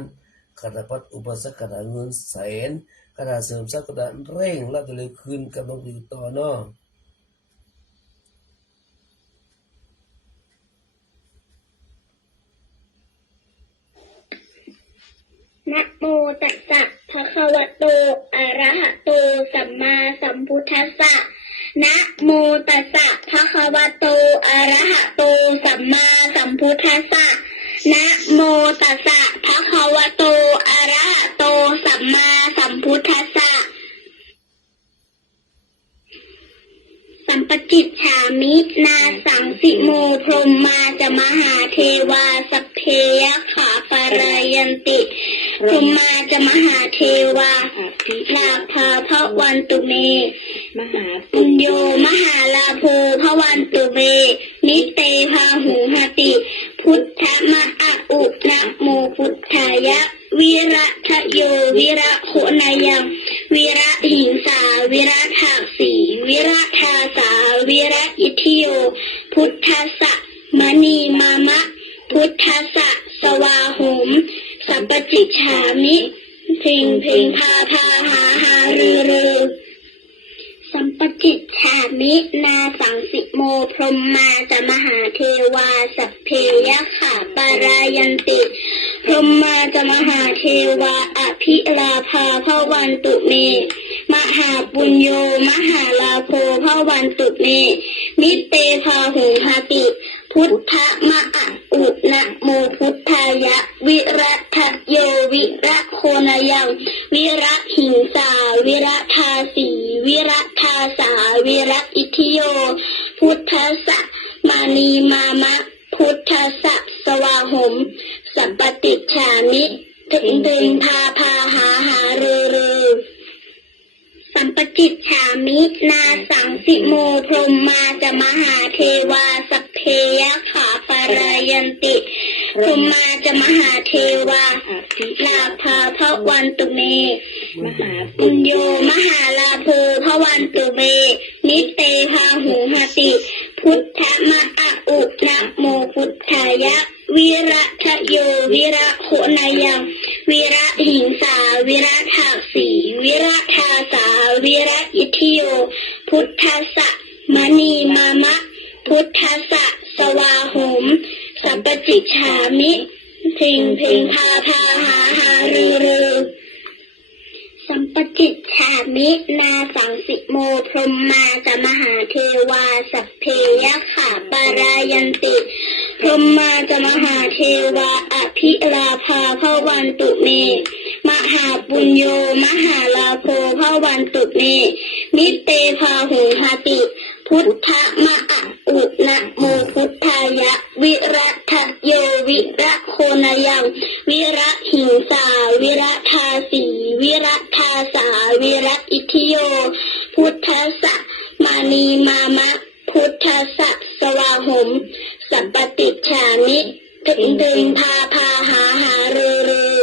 คาถาพัดอุปสรรคกระถางเงินแสนคาถาเสริมทรัพย์กระถางเร่งรับได้เลยคืนกับน้องดิวต่อเนาะนะโมตัสสะภะคะวะโตอะระหะโตสัมมาสัมพุทธัสสะนะโมตัสสะภะคะวะโตอะระหะโตสัมมาสัมพุทธัสสะนะโมตัสสะภะคะวะโตอะระหะโตสัมมาสัมพุทธัสสะสัมปจิตฉามินาสังสิโมพรหมาจะมหาเทวาสัพเพยขาปารายันติพรหมาจะมหาเทวาลาภาภวันตุเมมหาปุญโยมหาลาโภภวันตุเมนิเตภาหุหติพุทธมะอะอุนะโมพุทธายะวิระทะโยวิระโหนายังวิ ระทาสาวิระอิทิโยพุทธัสสะมณีมามะพุทธัสสะสวาหุมสัพปจิจฉามิพิงพิงพาพาหาหารือสัมปจิตฉามินาสังสิโมพรหมมาจะมหาเทวาสัพเพยะขาปารายันติพรหมมาจะมหาเทวาอภิลาภาภวันตุเมมหาปุญโยมหาลาโภภวันตุเมมิเตภาหุหาติพุทธมะอะอุนะโมพุทธายะวิรัตโยวิระโคนายังวิระหิงสาวิระทาสีวิระทาสาวิระอิทิโยพุทธัสสะมานีมามะพุทธัสสะสวาหมสัปปติจฉามิถึงพาพาหาหารือสัมปจิตฉามินาสังสิโมพรหมมาจะมหาเทวาสัพเพยะขาปารายันติพรหมมาจะมหาเทวาลาภาภวันตุเมมหาปุญโยมหาลาโภภวันตุเมนิเตภาหุหติพุทธมะอะอุนะโมพุทธายะวิระทะโยวิระโคนายังวิระหิงสาวิระทาสีวิระทาสาวิระอิทิโยพุทธัสสะมณีมามะพุทธัสสะสวาหุมสัพปจิจฉามิพิงพาพาหาหารือสัมปจิตฉามินาสังสิโมพรหมมาจะมหาเทวาสัพเพยะขาปารายันติพรหมมาจะมหาเทวาอภิลาภาภวันตุเมมหาปุญโยมหาลาโภภวันตุเมนิเตภาหุหาติพุทธมะอะอุนะโมพุทธายะวิรัตโยวิระโคนายังวิระหิงสาวิระทาสีวิระทาสาวิระอิทิโยพุทธัสสะมานีมามะพุทธัสสะสวาหมสัพปติจฉามิถึงพาพาหาหารือ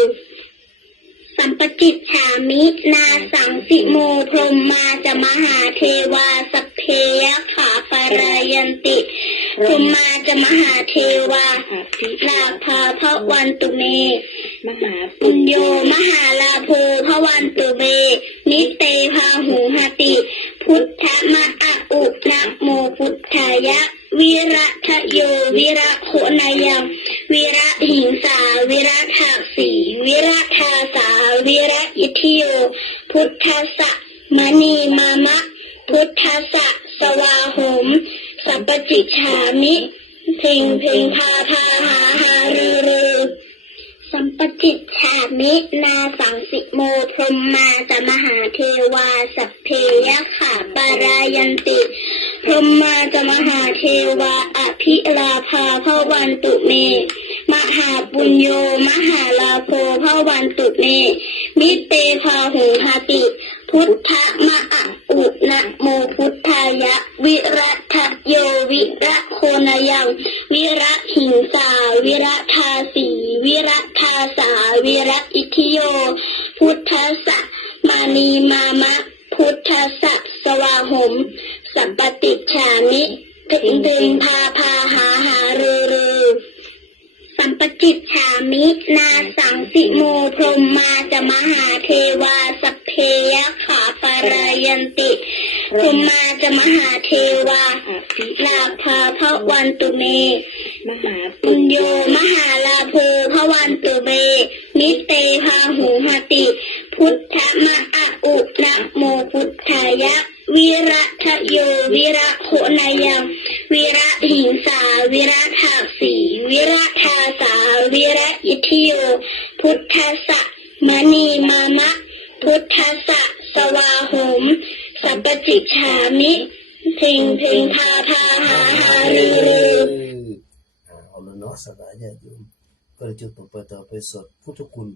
สัมปจิตฉามินาสังสิโมพรหมมาจะมหาเทวาสัพเพยะขาปารายันติพรหมมาจะมหาเทวาลาภาภวันตุเมมหาปุญโยมหาลาโภภวันตุเมนิเตภาหุหติพุทธมะอะอุนะโมพุทธายะวิระทะโยวิระโคนายังวิระหิงสาวิระทาสีวิระทาสาวิระอิทิโยพุทธัสสะมณีมามะพุทธัสสะสวาหุมสัพปจิจฉามิพิงพาพาหาหารือสัมปจิตฉามินาสังสิโมพรหมมาจะมหาเทวาสัพเพยะขาปารายันติพรหมมาจะมหาเทวาอภิลาภาภวันตุเมมหาปุญโยมหาลาโภภวันตุเมมิเตภาหุหาติพุทธมะอะอุนะโมพุทธายะวิรัตโยวิระโคนายังวิระหิงสาวิระทาสีวิระทาสาวิระอิทิโยพุทธัสสะมานีมามะพุทธัสสะสวาหมสัพปติจฉามิถึงพาพาหาหารือสัมปจิตฉามินาสังสิโมพรหมมาจะมหาเทวาสัพเพยะขาปารายันติพรหมมาจะมหาเทวาลาภาภวันตุเมมหาปุญโยมหาลาโภภวันตุเมนิเตภาหุหติพุทธมะอะอุนะโมพุทธายะวิระทะโยวิระโคนายังวิระหิงสาวิระทาสีวิระทาสาวิระอิทิโยพุทธัสสะมณีมามะพุทธัสสะสวาหุมสัพปจิจฉามิพิงพาพาหาหารือเอาละเนาะสบายใจโยมก็เลยจุดต่อไปสดพุทธคุณ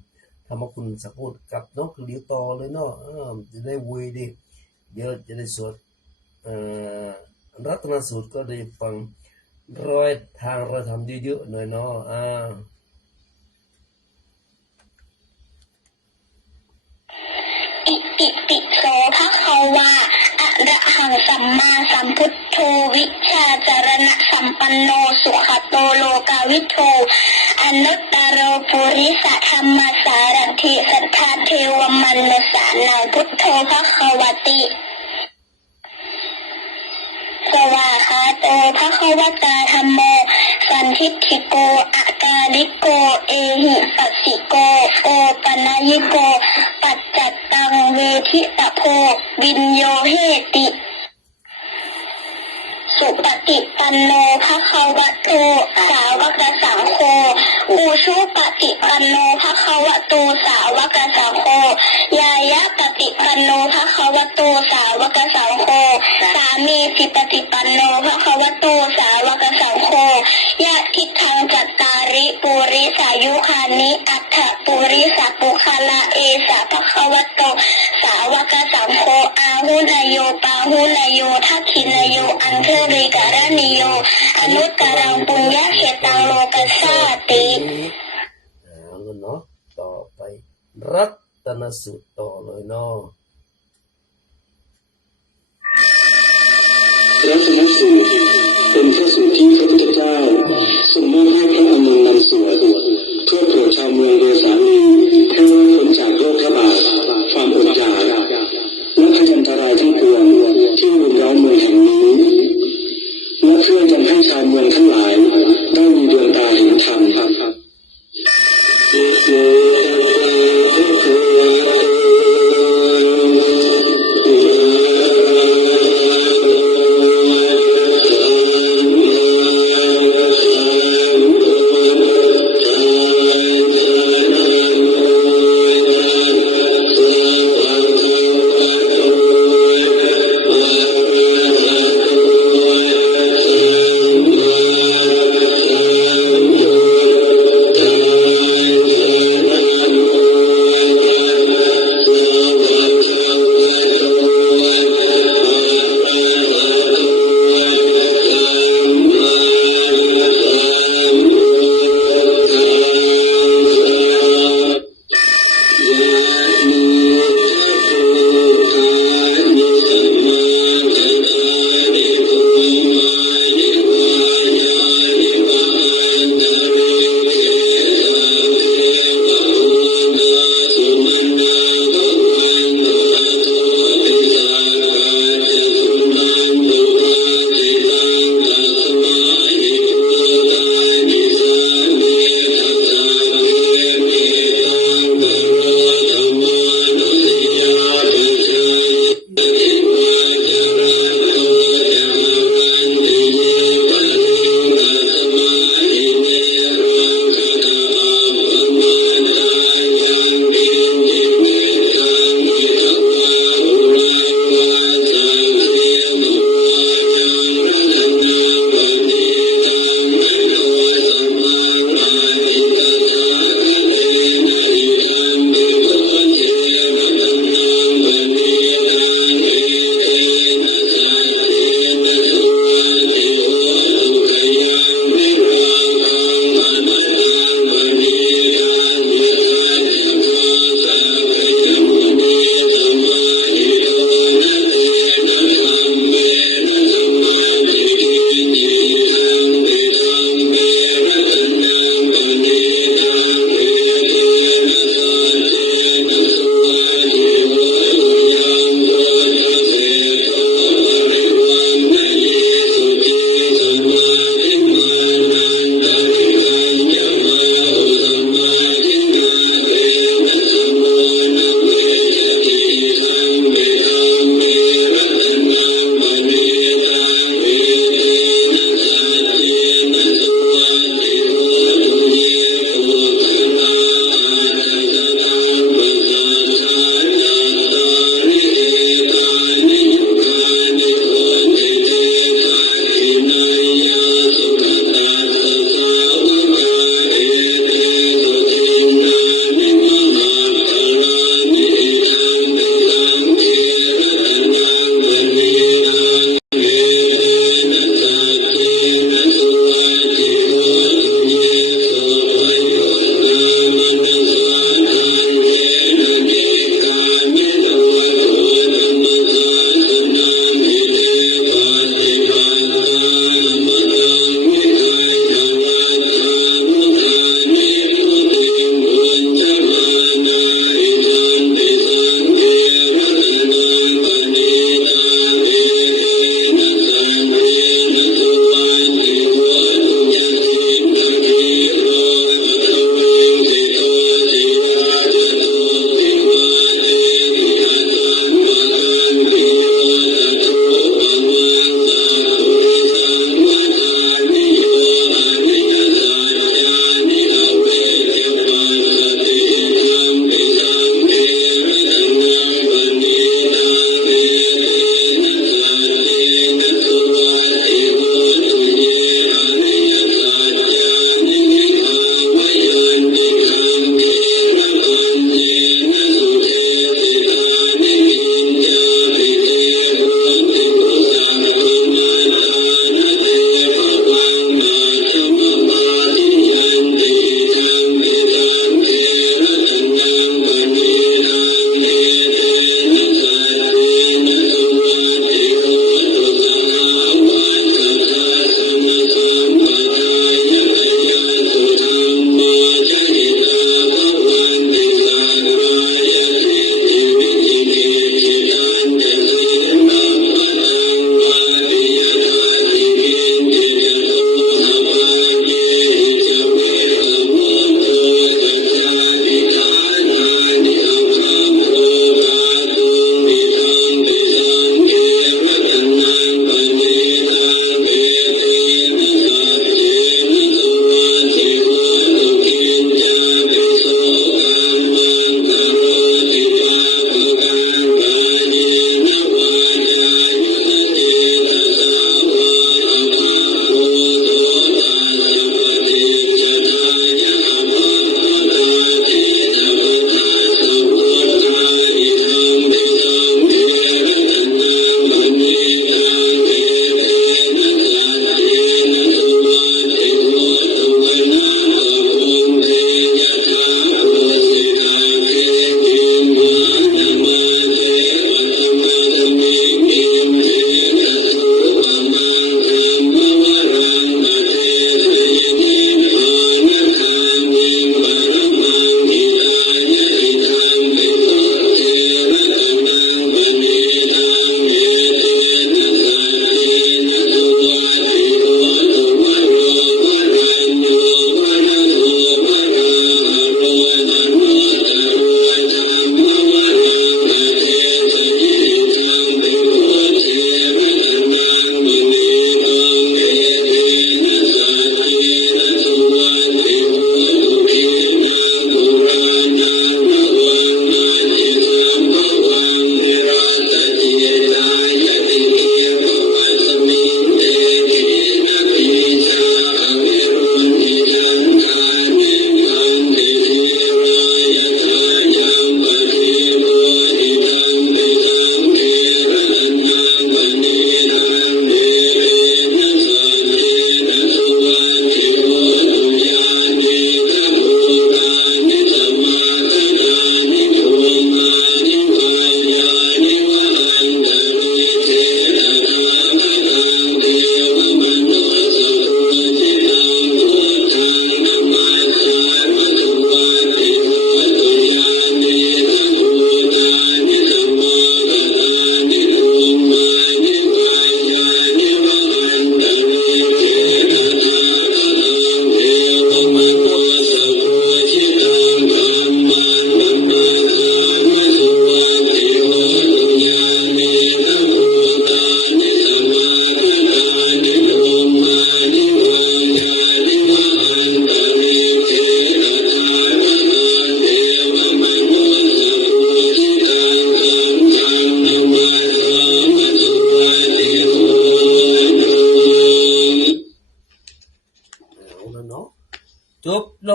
ธรรมคุณสักพูดกับเนาะคือเดี๋ยวต่อเลยเนาะจะได้วุยดิเดี๋ยวจะได้สวดรัตนสูตรก็ได้ฟังร้อยทางเราทำเยอะๆหน่อยเนาะอิติปิโสภะคะวาอะ ระหังสัมมาสัมพุทโธวิชาจารณะสัมปันโนสุขโตโลกาวิโทอนุตตโรปุริสธรรมสารถิสัทธาเทวมนุสานังพุทโธภควติสวาคาโตภควตาธัมโมสันทิฏฐิโกอากาลิโกเอหิปัสสิโกโอปนายิโกปัจจัตตังเวทิตโพวินโยเหติสุปฏิปันโนภควโตสาวกสังโฆอุชุปฏิปันโนภควโตสาวกสังโฆยายะปฏิปันโนภควโตสาวกสังโฆสามีจิปฏิปันโนภควโตสาวกสังโฆยะทิทังจัตตาริปุริสายุคานิอัฏฐปุริสปุคละเอสะภควโตสาวกสังโฆอาหุนโยปาหุนโยทักขินโยอันเทริการณิโยอนุตตรังปุญญเขตังโลกัสสาติเนาะต่อไปรัตนสูตรต่อเลยเนาะรัตนสูตรเป็นพระสูตรที่พระพุทธเจ้าทรงมอบให้พระอานนท์นำสวดเพื่อโปรดชาวเมืองโดยสาลีให้รอดพ้นจากโรคระบาดความอดอยากและพยันตรายทั้งปวงที่รุมเร้าเมืองแห่งนี้และเพื่อยังให้ชาวเมืองทั้งหลายได้มีดวงตาเห็นธรรม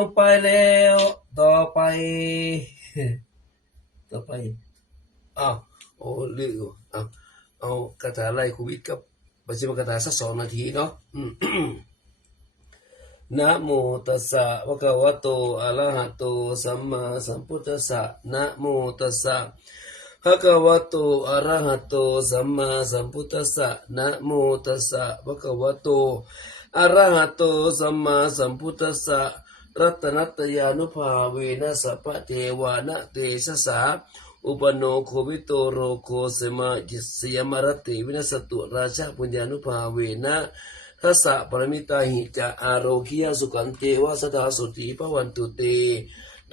งไปแล้วต่อไป ต่อไปอ้าวโอ้ลืมเอาคาถาไล่โควิดกับปัจจิมคาถาสัก2 นาทีเนาะ นะโมตัสสะภะคะวะโตอะระหะโตสัมมาสัมพุทธัสสะนะโมตัสสะภะคะวะโตอะระหะโตสัมมาสัมพุทธัสสะนะโมตัสสะภะคะวะโตอะระหะโตสัมมาสัมพุทธัสสะรัตนัตยานุภาเวนะสัพพะเทวานะเตชะสาอุปโนโควิโตโรโคเสมาจิสยมรติวินัสตุราชาปุญญานุภาเวนะทัสสะปรมิตาหิจะอาโรคิยสุขันเตวะสดาสุติภวันตุเต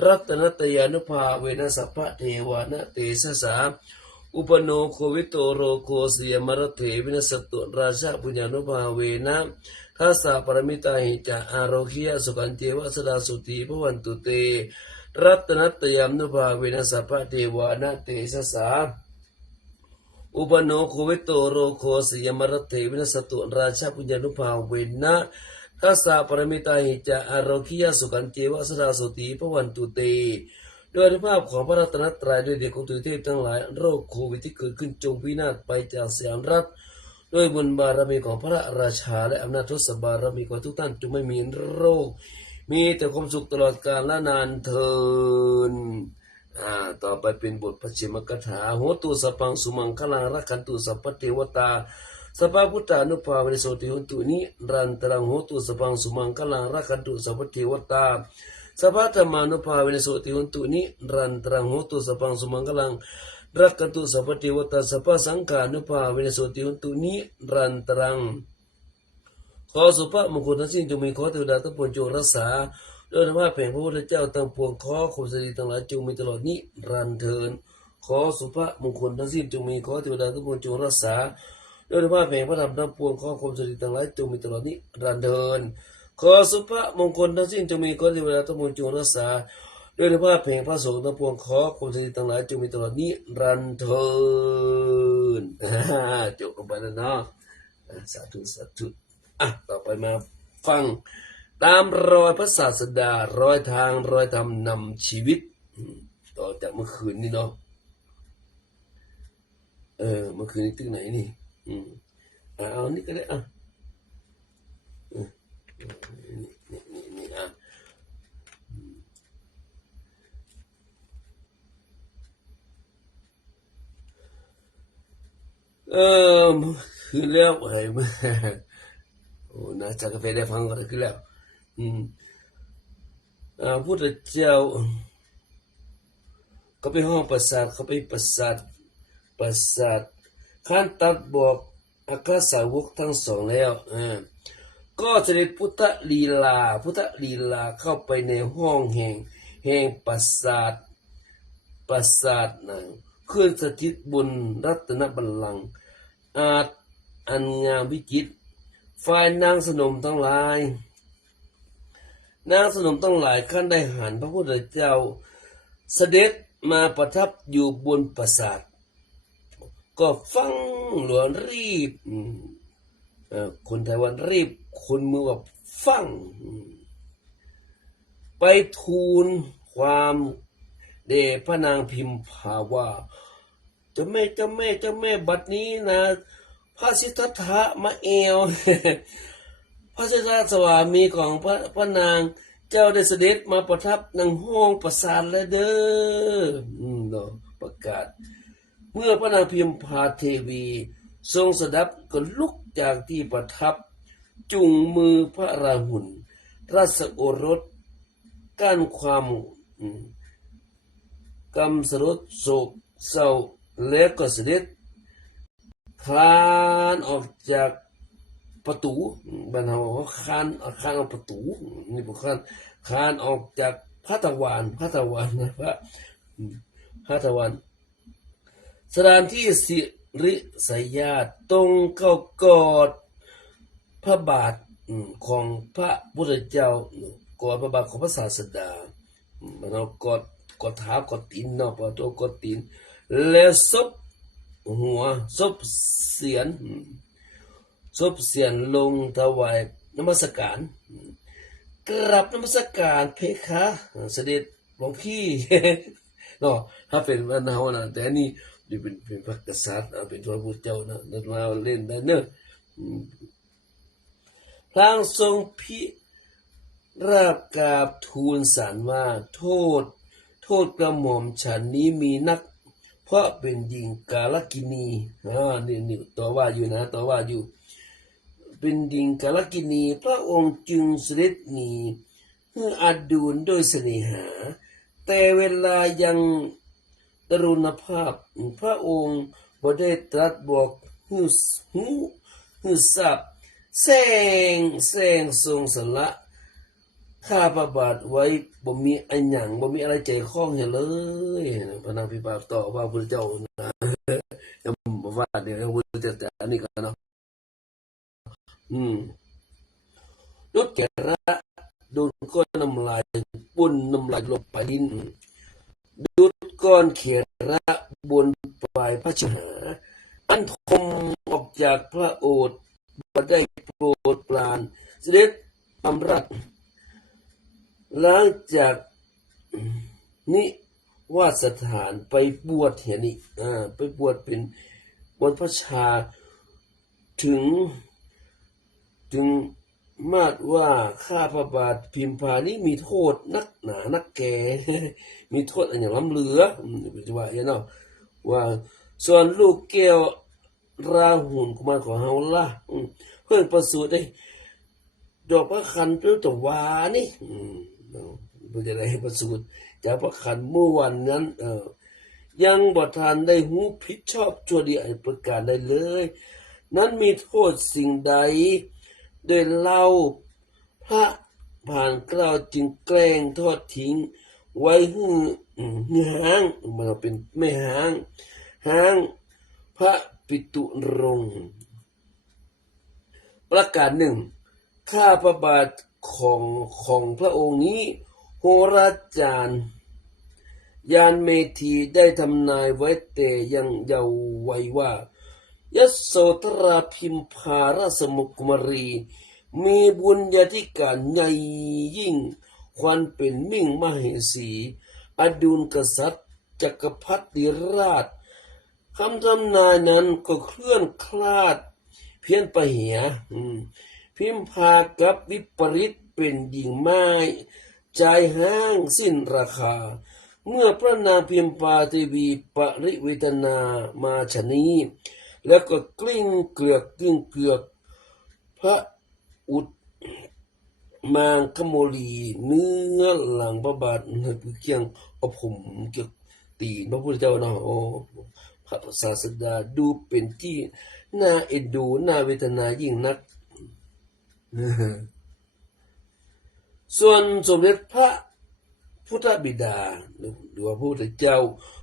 รัตนัตยานุภาเวนะสัพพะเทวานะเตชะสาอุปโนโควิโตโรโคเสยมรติวินัสตุราชาปุญญานุภาเวนะทัสสะปรมิตาหิจะอาโรคิยสุขันเตวะสดาสุติภวันตุเตรัตนัตยานุภาเวนะสัพพะเทวานะเตชะสาอุปโนโควิโตโรโคสยมรเทวินสตุราชาปุญญานุภาเวนะทัสสะปรมิตาหิจะอารคิยสุขันเจวะสราสุติภวันตุเตด้วยอนุภาพของพระรัตนตรัยด้วยเดชของตุเทพทั้งหลายโรคโควิดที่เกิดขึ้นจงพินาศไปจากสยามรัฐด้วยบุญบารมีของพระราชาและอำนาจทศบารมีของทุกท่านจงไม่มีโรคมีแต่ความสุขตลอดกาลและนานเทินต่อไปเป็นบทปัจฉิมกถาโหตุสัพพังสุมังคลังรักขันตุสัพพเทวตาสัพพพุทธานุภาเวนิโสติหุนตุนิรันตรังโหตุสัพพังสุมังคลังรักขันตุสัพพเทวตาสัพพธรรมานุภาเวนิโสติหุนตุนิรันตรังโหตุสัพพังสุมังคลังรักขันตุสัพพเทวตาสัพพสังฆานุภาเวนิโสติหุนตุนิรันตรังขอสุภาพมงคลทั้งสิ้นจงมีขอเทวดาทั้งปวงจงรักษาด้วยธรรมะแห่งพระพุทธเจ้าทั้งปวงขอความสดีทั้งหลายจงมีตลอดนิรันดร์เทินขอสุภาพมงคลทั้งสิ้นจงมีขอเทวดาทั้งปวงจงรักษาด้วยธรรมะแห่งพระธรรมทั้งปวงขอความสดีทั้งหลายจงมีตลอดนิรันดร์เทินขอสุภาพมงคลทั้งสิ้นจงมีขอเทวดาทั้งปวงจงรักษาด้วยธรรมะแห่งพระสงฆ์ทั้งปวงขอความสดีทั้งหลายจงมีตลอดนิรันดร์เทินจบลงไปแล้วเนาะสาธุสาธุต่อไปมาฟังตามรอยพระศาสดารอยทางรอยธรรมนำชีวิตต่อจากเมื่อคืนนี้เนาะเมื่อคืนนี้ตึกไหนนี่เอานี่ก็ได้คือแล้วไอ้มาโอ้น่าจะกาแฟได้ฟังก็ได้คือแล้วพุทธเจ้าเขาไปห้องประสาทเขาไปประสาทขั้นตัดบอกอัครสาวกทั้งสองแล้วก็เสด็จพุทธลีลาเข้าไปในห้องแห่งประสาทนั้นขึ้นสถิตบนรัตนบัลลังก์อันงามวิจิตรฝ่ายนางสนมทั้งหลายขั้นได้หันพระพุทธเจ้าเสด็จมาประทับอยู่บนปราสาทก็ฟังหลวงรีบคนไทยวันรีบคนมือว่าฟังไปทูลความเดชพระนางพิมพาว่าเจ้าแม่บัดนี้นะพระสิทธัตถะมาเอว พระสิทธัตถะสวามีของพระนางเจ้าได้เสด็จมาประทับในห้องปราสาทแล้วเด้อประกาศเมื่อพระนางพิมพาเทวีทรงสดับก็ลุกจากที่ประทับจุงมือพระราหุลราชโอรสก้านความกำสรดโศกเศร้าและก็เสด็จคลานออกจากประตูบรรเทาคลานออกประตูนี่พวกคลานออกจากพระตะวันนะพระตะวันสถานที่สิริสยาตรงเข้ากอดพระบาทของพระพุทธเจ้ากอดพระบาทของพระศาสดาเรากอดเท้ากอดตีนเนาะพอตัวกอดตีนแล้วซบหัวซบเสียนลงถวายนมัสการ กราบนมัสการเพคะเสด็จหลวงพี่ เนาะถ้าเป็นวันเฮานะแต่นี่เป็นพระกษัตริย์เป็นพระพุทธเจ้านะนั่นมาเล่นได้เนอะพระทรงพิราบกราบทูลศาลว่าโทษกระหม่อมฉันนี้มีนักเพราะเป็นหญิงกาลกินีนี่ต่อว่าอยู่นะต่อว่าอยู่เป็นหญิงกาลกินีพระองค์จึงเสด็จหนีเพื่ออาดูลโดยเสน่หาแต่เวลายังตรุณภาพพระองค์บ่ได้ตรัสบอกฮือทราบแสงทรงสละข้าพระบาทไว้บ่มีอันหยังบ่มีอะไรใจคล้องเห็นเลยพระนางพิมพาต่อว่าพระเจ้านะว่าเดี๋ยวพระเจ้าแต่อันนี้กันเนาะดุจแก่ระโดนก้อนน้ำลายปุ่นน้ำลายลงไปดินดุจก้อนเขียระบนปลายพระชหาอันคมออกจากพระโอษฐ์บ่ได้โปรดปรานเสด็จอำราจหลังจากนิวาสถานไปบวชเห็นนี่ไปบวชเป็นบนพระชาถึงมาดว่าข้าพระบาทพิมพานี้มีโทษนักหนานักแก่ มีโทษอันอย่างล้ำเหลือจะว่าเนาะว่าส่วนลูกแก้วราหุลกุมารของเฮาล่ะเพิ่งประสูติได้ดอกพระคันเปรี้ยวตะวานี่บ่ได้ให้ประสูติจากพระคันเมื่อวันนั้นยังบ่ทันได้หูผิดชอบชั่วดีอันประการใดเลยนั้นมีโทษสิ่งใดโดยเล่าพระผ่านกล่าวจึงแกล้งทอดทิ้งไว้หื้อหางมันเป็นแม่หางพระปิตุรงค์ประการหนึ่งข้าพระบาทของพระองค์นี้โหราจารย์ยานเมธีได้ทำนายไว้แต่ยังเยาว์วัยว่ายโสธราพิมพาราชกุมารีมีบุญญาธิการใหญ่ยิ่งควันเป็นมิ่งมเหสีอดุลกษัตริย์จักรพรรดิราชคำทำนายนั้นก็เคลื่อนคลาดเพี้ยนไปเหียพิมพากับวิปริตเป็นหญิงไม้ใจห้างสิ้นราคาเมื่อพระนางพิมพาเทวีปริเวทนามาชนี้แล้วก็กลิ้งเกลือกพระอุดมางคโมลีเนื้อหลังพระบาทเคียงเอาผมเกี่ยวตีพระพุทธเจ้าเนาะพระศาสดาดูเป็นที่น่าเอ็นดูน่าเวทนายิ่งนักส่วนสมเด็จพระพุทธบิดาหรือว่าพระพุทธเจ้า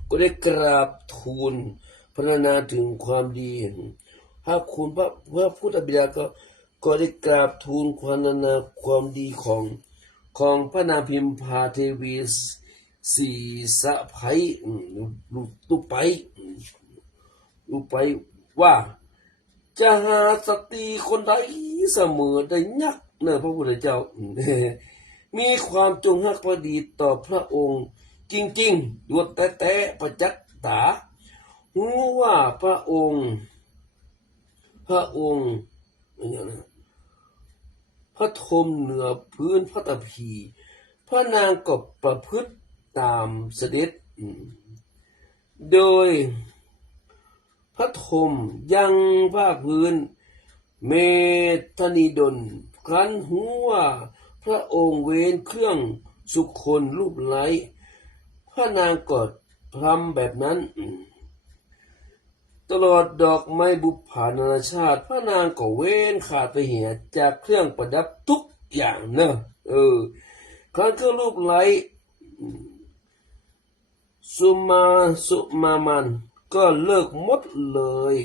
ก็ได้กราบทูลพรรณนาถึงความดีถ้าคุณพระพุทธบิดาก็ได้กราบทูลพรรณนาความดีของพระนางพิมพาเทวีสีสะไพลูกไปว่าจะหาสตรีคนใดเสมอได้ยักเนอะพระพุทธเจ้า มีความจงรักภักดีต่อพระองค์จริงๆด้วยแต่ประจักษ์ตารู้ว่าพระองค์อย่างนั้นพระทมเหนือพื้นพระตะพีพระนางก็ประพฤติตามเสด็จโดยพระทมยังภาคพื้นเมธนิดลครั้นหูว่าพระองค์เว้นเครื่องสุคนรูปไล้พระนางก็ทำแบบนั้นตลอดดอกไม้บุพานานาชาติพระนางก็เว้นขาดไปเหียจากเครื่องประดับทุกอย่างเนอะครั้นเครื่องรูปไล้สุมามันก็เลิกหมดเลย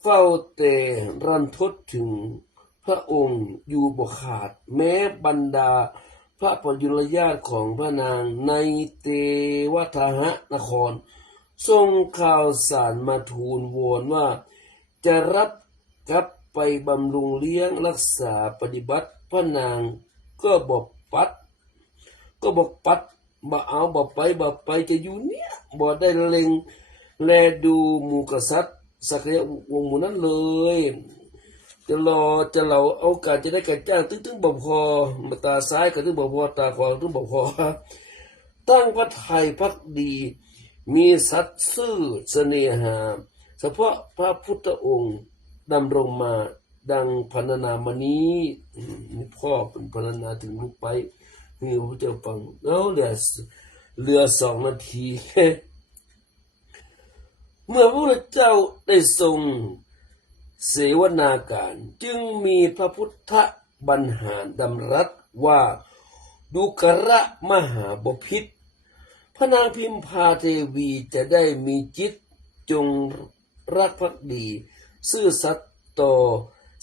เฝ้าแต่รันทดถึงพระองค์อยู่บ่ขาดแม้บรรดาพระปยุรญาติของพระนางในเตวทหนครส่งข่าวสารมาทูลวอนว่าจะรับกลับไปบำรุงเลี้ยงรักษาปฏิบัติ พระนางก็บอกปัดบ่เอาบ่ไปจะอยู่เนี่ยบ่ได้เล็งแลดูหมู่กษัตริย์สักยะวงศ์หมู่นั้นเลยจะเราเอาการจะได้แก่จ้างตึ้งบ่พอมาตาซ้ายก็ตึ้งบ่พอตาขวาตึ้งบ่พอตั้งพระทัยภักดีมีสัตย์ซื่อเสน่หาเฉพาะพระพุทธองค์ดำรงมาดังพรรณนามานี้นี่พ่อเป็นพรรณนาถึงลูกไปนี่พระเจ้าฟังแล้วเหลือ2 นาที เมื่อพระพุทธเจ้าได้ทรงเสวนาการจึงมีพระพุทธบัญหารดำรัสว่าดุกระมหาบพิตรพระนางพิมพาเทวีจะได้มีจิตจงรักภักดีซื่อสัตย์ต่อ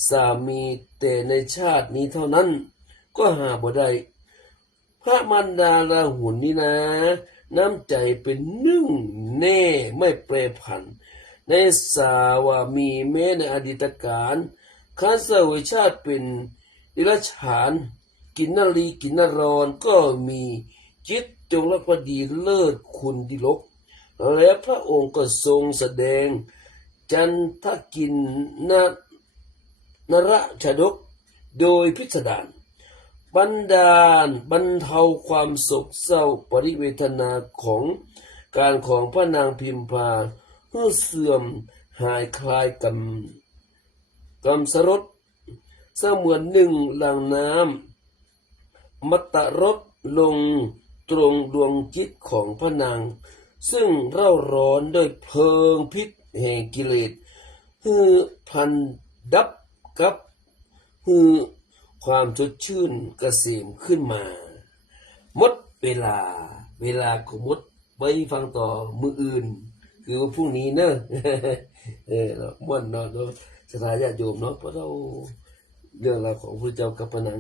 สามีแต่ในชาตินี้เท่านั้นก็หาบ่ได้พระมารดาราหุลนี่นะน้ำใจเป็นหนึ่งแน่ไม่แปรผันในสาวามีแม้ในอดีตการข้าเสวยชาติเป็นดิรัจฉานกินนรีกินนรอนก็มีจิตจงรักภักดีเลิศคุณดิลกและพระองค์ก็ทรงแสดงจันทกินนรชฎกโดยพิสดารบรรเทาความโศกเศร้าปริเวทนาของการของพระนางพิมพาเพื่อเสื่อมหายคลายกำสรดเสมือนหนึ่งหลังน้ำมัตตรสลงตรงดวงจิตของพระนางซึ่งเร่าร้อนด้วยเพลิงพิษแห่งกิเลสคือพันดับกับคือความสดชื่นเกษมขึ้นมาหมดเวลาก็หมดไว้ฟังต่อมืออื่นคือพรุ่งนี้เนอะ ม่วนเนาะสถาญาติโยมเนาะเพราะเราเรื่องราวของพระเจ้ากับพระนาง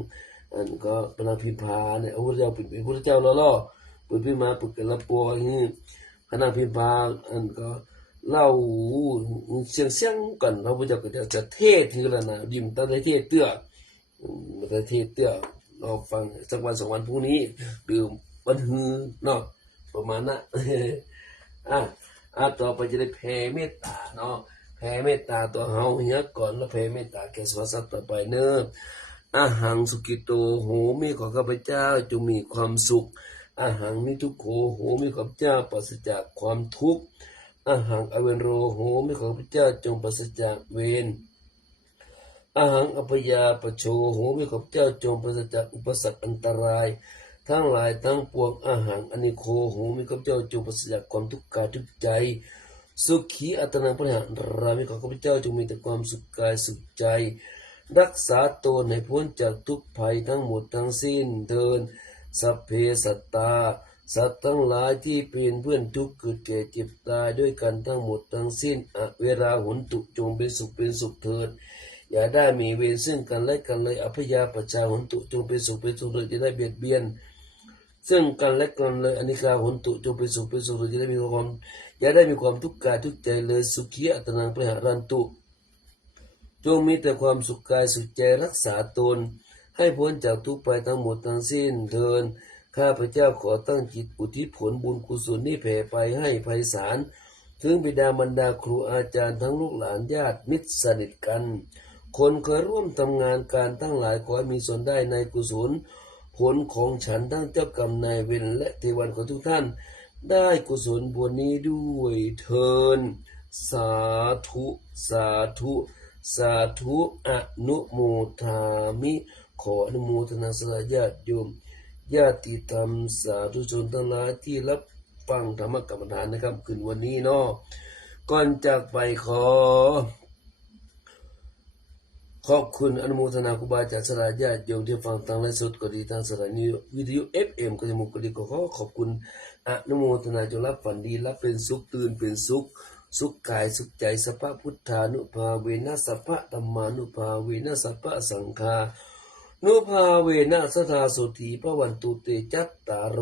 อันก็พระนางพิมพาเนี่ยพระเจ้าเป็นพระเจ้าล่อๆเป็นพิมาปึกกันละปัวอย่างนี้พระนางพิมพาอันก็เล่าเสียงกันพระพุทธเจ้าก็จะเทศทีละนะยิ้มตาได้เทศเตื้อมาได้เทศเตื้อเราฟังสักวัน2 วันพรุ่งนี้หรือวันฮือเนาะประมาณนั้นต่อไปจะได้แผ่เมตตาเนาะแผ่เมตตาตัวเฮาเฮียก่อนแล้วแผ่เมตตาแก่สรรพสัตว์ต่อไปเนอะอาหังสุกิโตโหมีของข้าพเจ้าจงมีความสุขอาหังนิทุกโขโหมีข้าพเจ้าปราศจากความทุกข์อาหังอเวนโรโหมีข้าพเจ้าจงปราศจากเวรอาหังอภยาปโชโหมีข้าพเจ้าจงปราศจากอุปสรรคอันตรายทั้งหลายทั้งปวงอาหังอนิโคโหมีข้าพเจ้าจงปราศจากความทุกข์กายทุกข์ใจสุขีอัตนังปริหารามีข้าพเจ้าจงมีแต่ความสุขกายสุขใจรักษาตนให้พ้นจากทุกภัยทั้งหมดทั้งสิ้นเถิดสัพเพสัตตาสัตว์ทั้งหลายที่เป็นเพื่อนทุกข์เกิดแก่เจ็บตายด้วยกันทั้งหมดทั้งสิ้นอเวราหุนตุจงเป็นสุขเถิดอย่าได้มีเวรซึ่งกันและกันเลยอภยาปชาหุนตุจงเป็นสุขเถิดอย่าได้เบียดเบียนซึ่งกันและกันเลยอนิคาหุนตุจงเป็นสุขเถิดอย่าได้มีความทุกข์กายทุกข์ใจเลยสุขีอัตนังปริหารันตุจงมีแต่ความสุขกายสุขใจรักษาตนให้พ้นจากทุกข์ไปทั้งหมดทั้งสิ้นเถิดข้าพเจ้าขอตั้งจิตอุทิศผลบุญกุศลนี้แผ่ไปให้ไพศาลถึงบิดามารดาครูอาจารย์ทั้งลูกหลานญาติมิตรสนิทกันคนเคยร่วมทำงานการทั้งหลายขอให้มีส่วนได้ในกุศลผลของฉันทั้งเจ้ากรรมนายเวรและเทวันของทุกท่านได้กุศลบุญนี้ด้วยเถิดสาธุอนุโมทามิขออนุโมทนาสาญาติโยมญาติธรรมสาธุชนทั้งหลายที่รับฟังธรรมกรรมฐานนะครับคืนวันนี้เนาะก่อนจากไปขอบคุณอนุโมทนาครูบาอาจารย์สาญาติโยมที่ฟังทางไลฟ์สดก็ดีทางสถานีวิทยุ FM ก็จะมุกก็ดีก็ขอบคุณอนุโมทนาจงรับฝันดีรับเป็นสุขตื่นเป็นสุขกายสุขใจสัพพะพุทธานุภาเวนะสัพพะธัมมานุภาเวนะสัพพะสังฆานุภาเวนะสัทธาโสธีพระวันตุเตจัตตารโร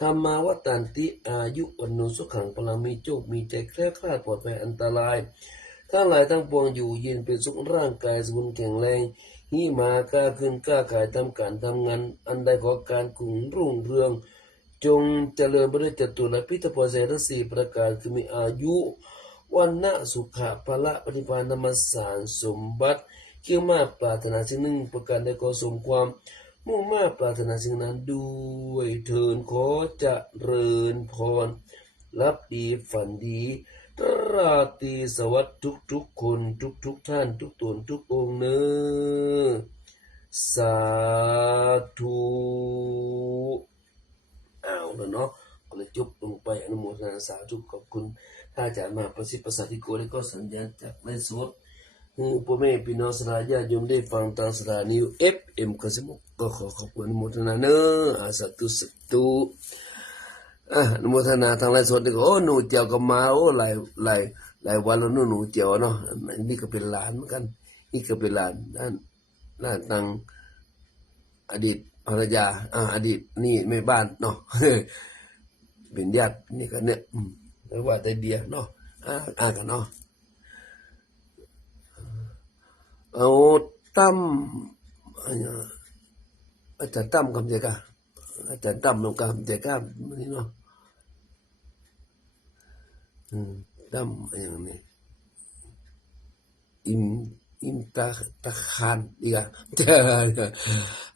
ธรรมาวัตันติอายุวันโนสุขังพลังมีโชคมีใจแคล้วคลาดปลอดภัยอันตรายทั้งหลายทั้งปวงอยู่เย็นเป็นสุขร่างกายสมบูรณ์แข็งแรง หิมากล้าขึ้นกล้าขายทำการทำงานอันใดขอการกุ่งรุ่งเรืองจงเจริญไปด้วยจตุรพิธพรทั้ง4ประการคือมีอายุวันนะสุขะพละปฏิภาณธรรมสารสมบัติเกี่ยวมาปรารถนาสิ่งหนึ่งประการใดขอสมความมุ่งมาปรารถนาสิ่งนั้นด้วยเถิดขอเจริญพรรับดีฝันดีราตรีสวัสดิ์ทุกคนทุกท่านทุกตนทุกองค์เนอสาธุเอาแล้วเนาะก็เลยจบลงไปอนุโมทนาสาธุขอบคุณท่านอาจารย์มาประสิทธิ์ประสาทที่โกได้ก็สัญญาณจากไลฟ์สดพ่อแม่พี่น้องสลายญาติโยมได้ฟังทางสถานี FM 96ก็ขอขอบคุณอนุโมทนาเนอสาธุสาธุอนุโมทนาทางไลฟ์สดนี่ก็โอ้หนูเจียวก็มาโอ้หลายวันแล้วหนูเจียวเนาะนี่ก็เป็นหลานเหมือนกันนี่ก็เป็นหลานด้านทางอดีตภรรยาอดีตนี่แม่บ้านเนาะ เป็นญาตินี่กันเนี่ยไม่ว่าแต่เดียเนาะกันเนาะเอาตั้มอาจารย์ตั้มคำใจกะอาจารย์ตั้มลงคำใจกะมันนี่เนาะตั้มอย่างนี้อิมตะคานอีกอ่ะ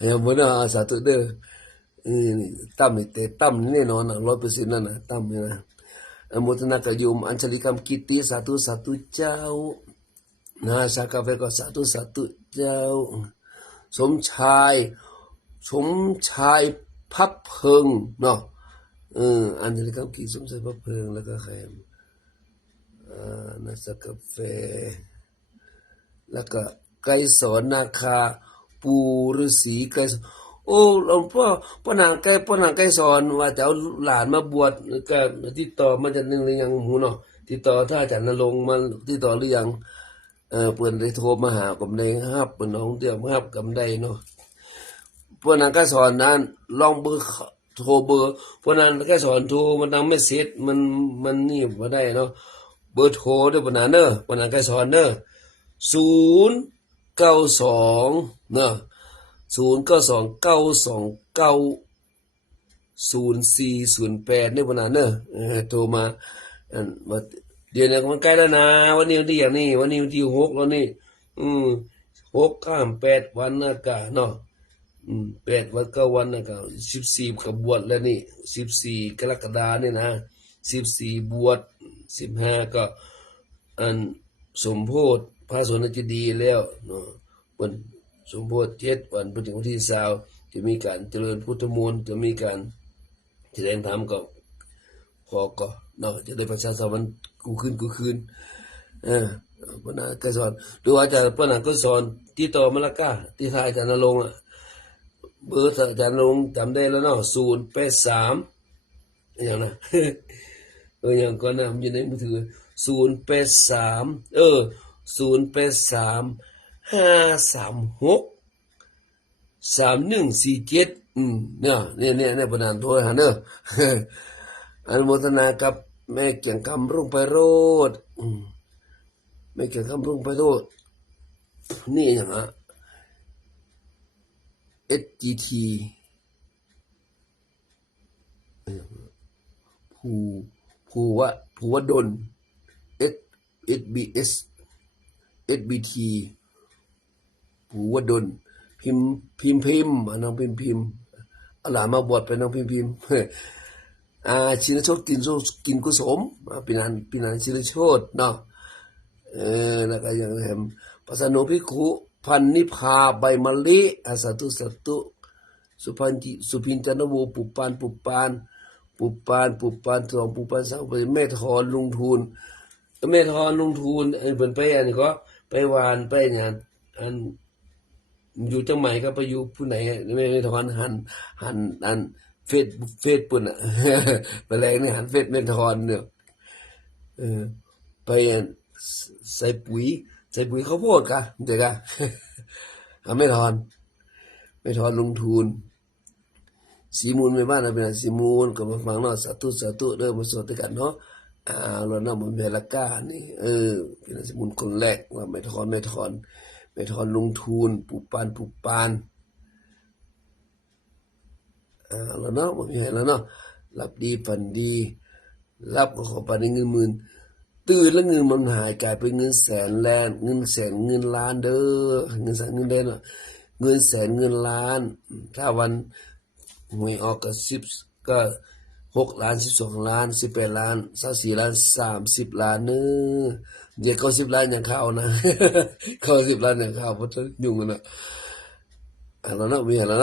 อย่างบนน่ะสาธุเด้อตั้มนี่แต่ตั้มแน่นอน100%นั่นน่ะตั้มนี่นะอนุโมทนากับโยมอัญชลิกรรมกิตติสาธุเจ้านะสากาเวก็สาธุเจ้าสมชายพับเพิงเนาะอัญชลิกรรมกิตติสมชายพับเพิงแล้วก็ใครนะสากาเฟแล้วก็ไกรสอนนาคาปูฤาษีไกรโอ้หลวงพ่อพ่อนางไกรสอนว่าจะเอาหลานมาบวชก็ติดต่อมาจากนึงหรือยังหูเนาะติดต่อถ้าอาจารย์นรงค์มาติดต่อหรือยังเพิ่นได้โทรมาหาผมได้ครับเพิ่นน้องเดียวครับกำได้เนาะพ่อนางไกรสอนนั้นลองเบอร์โทรเบอร์พ่อนางไกรสอนโทรมันนำไม่เสร็จมันนี่บ่ได้เนาะเบอร์โทรด้วยพ่อนางเด้อพ่อนางไกรสอนเด้อ092เนาะ0929290408นี่บ่น่ะเนอะโทรมาว่าเดี๋ยวนี้มันใกล้แล้วนะวันนี้วันที่อย่างนี้วันนี้วันที่6แล้วนี่6 5 8วันนะกะเนาะ8วัน9วันนะกะ14ก็บวชแล้วนี่14กรกฎาคมนี่นะ14บวช15ก็สมโพธิพระสนจดีแล้วเนาะวันสมโพธิ7วันไปถึงวันที่20จะมีการเจริญพุทธมนต์จะมีการแสดงธรรมก็พอก็เนาะจะได้ประชาสัมพันธ์กูคืนพระนาก็สอนดูอาจารย์พระนาก็สอนที่ต่อมาละกะที่ทายอาจารย์นรงค์เบอร์อาจารย์นรงค์จำได้แล้วเนาะ083อย่างนะอย่างก่อนนะมันอยู่ในมือถือ083 083-536-3147เนี่ยประธานโทษหาเนอะอนุโมทนากับแม่เกียงคำรุ่งไพโรจน์แม่เกียงคำรุ่งไพโรจน์นี่อย่างSGT ภูวดล SBT ภูวดลพิมน้องพิมเอาหลานมาบวชเป็นน้องพิมชินโชตกินกุศลปีนันชินโชตเนาะแล้วก็ยังเห็นปัสสนุภิกขุพันนิพาใบมะลิสาธุสุพินจันทโวปุปปานทองปุปปานสาวไปแม่ทอนลุงทูลเพิ่นไปอันนี้ก็ไปวานไปเนี่ยอันอยู่จังใหม่ก็ไปอยู่ผู้ไหนแม่ทอนหันอันเฟซปุ่นอ่ะไปแรงนี่หันเฟซแม่ทอนเนี่ยไปใส่ปุ๋ยข้าวโพดกะเดี๋ยวกะไม่ทอนลงทุนสีมูลไม่บ้านนะเป็นสีมูลก็มาฟังเนาะสาธุเริ่มมาสวดด้วยกันเนาะเราเนาะมันเมลกานี่เป็นสีมูลคนแรกว่าไม่ทอน ไปถอนลงทุนปลูกปานแล้วเนาะบ่มีให้แล้วเนาะหลับดีฝันดีรับก็ขอปานเงินหมื่นตื่นแล้วเงินมันหายกลายเป็นเงินแสนแลนเงินแสนเงินล้านเด้อเงินแสนเงินแดนเงินแสนเงินล้านถ้าวันหวยออกก็10ก็6 ล้าน12 ล้าน18 ล้าน24 ล้าน30 ล้านเด้ออย่าเข้า10 ล้านอย่างเข้านะเข้า10 ล้านอย่างเข้าบ่ต้องยุ่งกันน่ะแล้วเนาะมีแล้ว